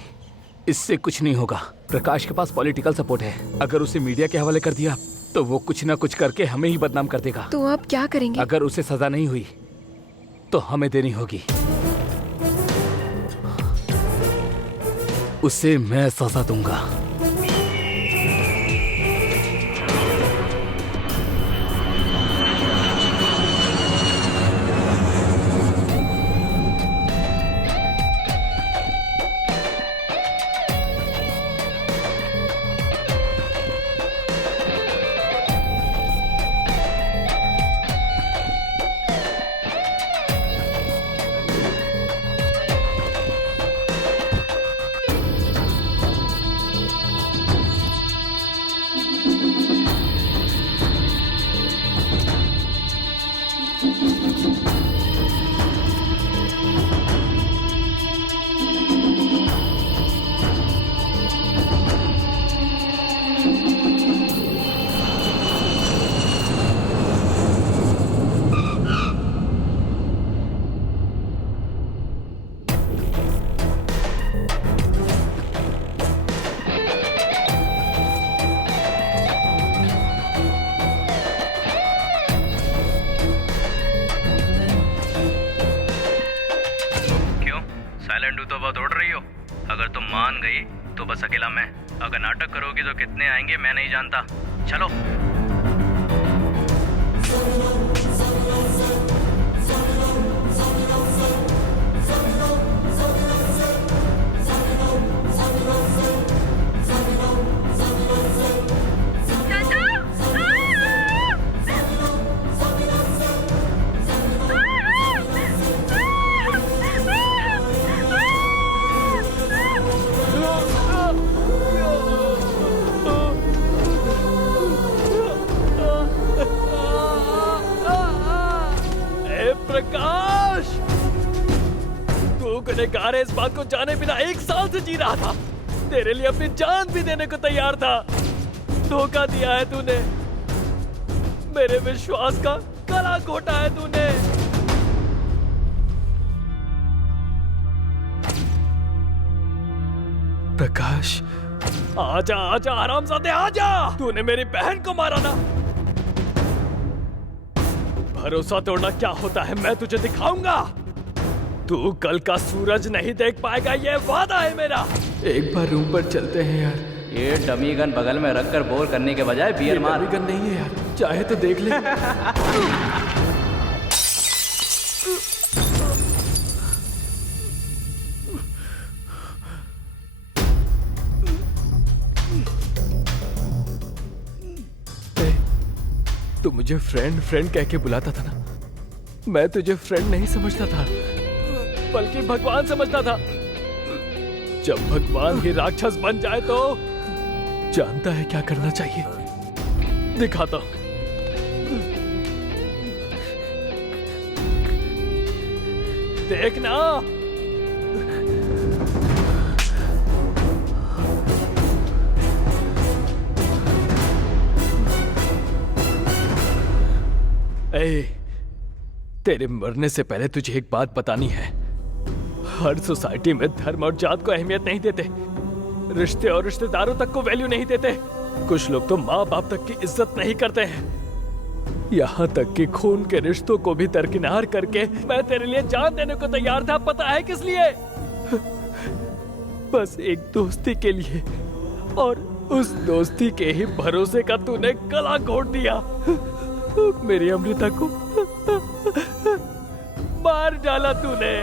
इससे कुछ नहीं होगा। प्रकाश के पास पॉलिटिकल सपोर्ट है। अगर उसे मीडिया के हवाले कर दिया तो वो कुछ ना कुछ करके हमें ही बदनाम कर देगा। तो आप क्या करेंगे? अगर उसे सजा नहीं हुई तो हमें देनी होगी। उसे मैं सजा दूंगा। तो बहुत उड़ रही हो। अगर तुम मान गई तो बस अकेला मैं। अगर नाटक करोगी तो कितने आएंगे मैं नहीं जानता। चलो। प्रकाश, तू गुनहगार है इस बात को जाने बिना 1 साल से जी रहा था। तेरे लिए अपनी जान भी देने को तैयार था। धोखा दिया है तूने, मेरे विश्वास का गला घोटा है तूने। प्रकाश, आजा आजा हरामजादे आजा। तूने मेरी बहन को मारा ना। भरोसा तोड़ना क्या होता है मैं तुझे दिखाऊंगा। तू कल का सूरज नहीं देख पाएगा, ये वादा है मेरा। एक बार रूम पर चलते हैं यार। ये डमी गन बगल में रखकर बोर करने के बजाय बियर मार। डमी गन नहीं है यार, चाहे तो देख ले। तू मुझे फ्रेंड फ्रेंड कह के बुलाता था ना, मैं तुझे फ्रेंड नहीं समझता था बल्कि भगवान समझता था। जब भगवान ही राक्षस बन जाए तो जानता है क्या करना चाहिए, दिखाता हूं। देखना। तेरे मरने से पहले तुझे एक बात बतानी है। हर सोसाइटी में धर्म और जात को अहमियत नहीं देते, रिश्ते और रिश्तेदारों तक को वैल्यू नहीं देते। कुछ लोग तो माँ बाप तक की इज्जत नहीं करते हैं, यहाँ तक कि खून के रिश्तों को भी दरकिनार करके मैं तेरे लिए जान देने को तैयार था। पता है किस लिए? बस एक दोस्ती के लिए, और उस दोस्ती के ही भरोसे का तूने गला घोट दिया। मेरी अमृता को मार डाला तूने।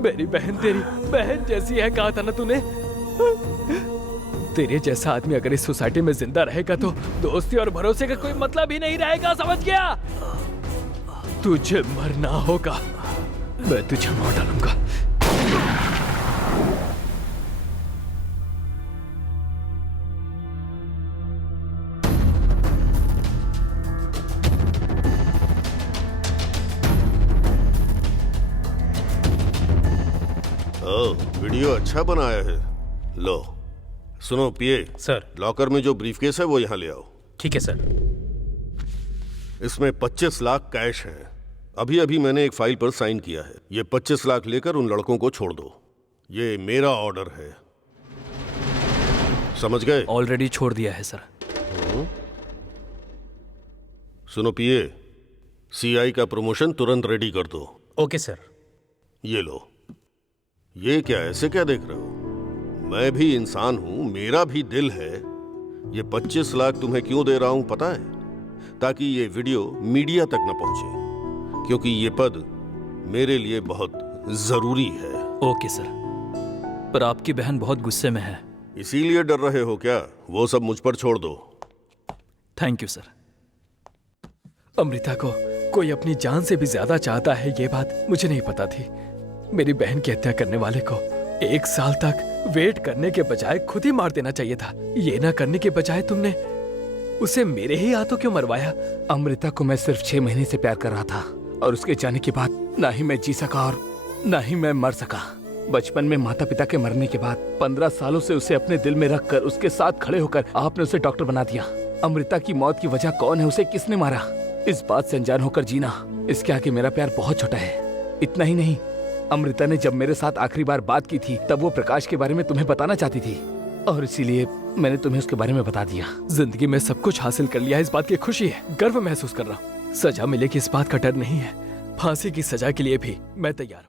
मेरी बहन तेरी बहन जैसी है, कहा था ना तूने। तेरे जैसा आदमी अगर इस सोसाइटी में जिंदा रहेगा तो दोस्ती और भरोसे का कोई मतलब ही नहीं रहेगा, समझ गया? तुझे मरना होगा, मैं तुझे मार डालूंगा। वीडियो अच्छा बनाया है। लो सुनो पिए सर। लॉकर में जो ब्रीफकेस है वो यहाँ ले आओ। ठीक है सर। इसमें 25 लाख कैश है। अभी अभी मैंने एक फाइल पर साइन किया है। ये 25 लाख लेकर उन लड़कों को छोड़ दो, ये मेरा ऑर्डर है, समझ गए? ऑलरेडी छोड़ दिया है सर। सुनो पिए, सीआई का प्रमोशन तुरंत रेडी कर दो। Okay sir. ये लो। ये क्या ऐसे क्या देख रहे हो? मैं भी इंसान हूं, मेरा भी दिल है। ये 25 लाख तुम्हें क्यों दे रहा हूं पता है? ताकि ये वीडियो मीडिया तक न पहुंचे, क्योंकि ये पद मेरे लिए बहुत जरूरी है। ओके सर, पर आपकी बहन बहुत गुस्से में है। इसीलिए डर रहे हो क्या? वो सब मुझ पर छोड़ दो। Thank you sir. अमृता को कोई अपनी जान से भी ज्यादा चाहता है, ये बात मुझे नहीं पता थी। मेरी बहन की हत्या करने वाले को 1 साल तक वेट करने के बजाय खुद ही मार देना चाहिए था। ये ना करने के बजाय तुमने उसे मेरे ही हाथों क्यों मरवाया? अमृता को मैं सिर्फ 6 महीने से प्यार कर रहा था, और उसके जाने के बाद ना ही मैं जी सका और ना ही मैं मर सका। बचपन में माता पिता के मरने के बाद 15 सालों से उसे अपने दिल में रखकर उसके साथ खड़े होकर आपने उसे डॉक्टर बना दिया। अमृता की मौत की वजह कौन है, उसे किसने मारा, इस बात से अनजान होकर जीना, इसके आगे मेरा प्यार बहुत छोटा है। इतना ही नहीं, अमृता ने जब मेरे साथ आखिरी बार बात की थी तब वो प्रकाश के बारे में तुम्हें बताना चाहती थी, और इसीलिए मैंने तुम्हें उसके बारे में बता दिया। जिंदगी में सब कुछ हासिल कर लिया, इस बात की खुशी है, गर्व महसूस कर रहा हूँ। सजा मिलेगी इस बात का डर नहीं है। फांसी की सजा के लिए भी मैं तैयार हूँ।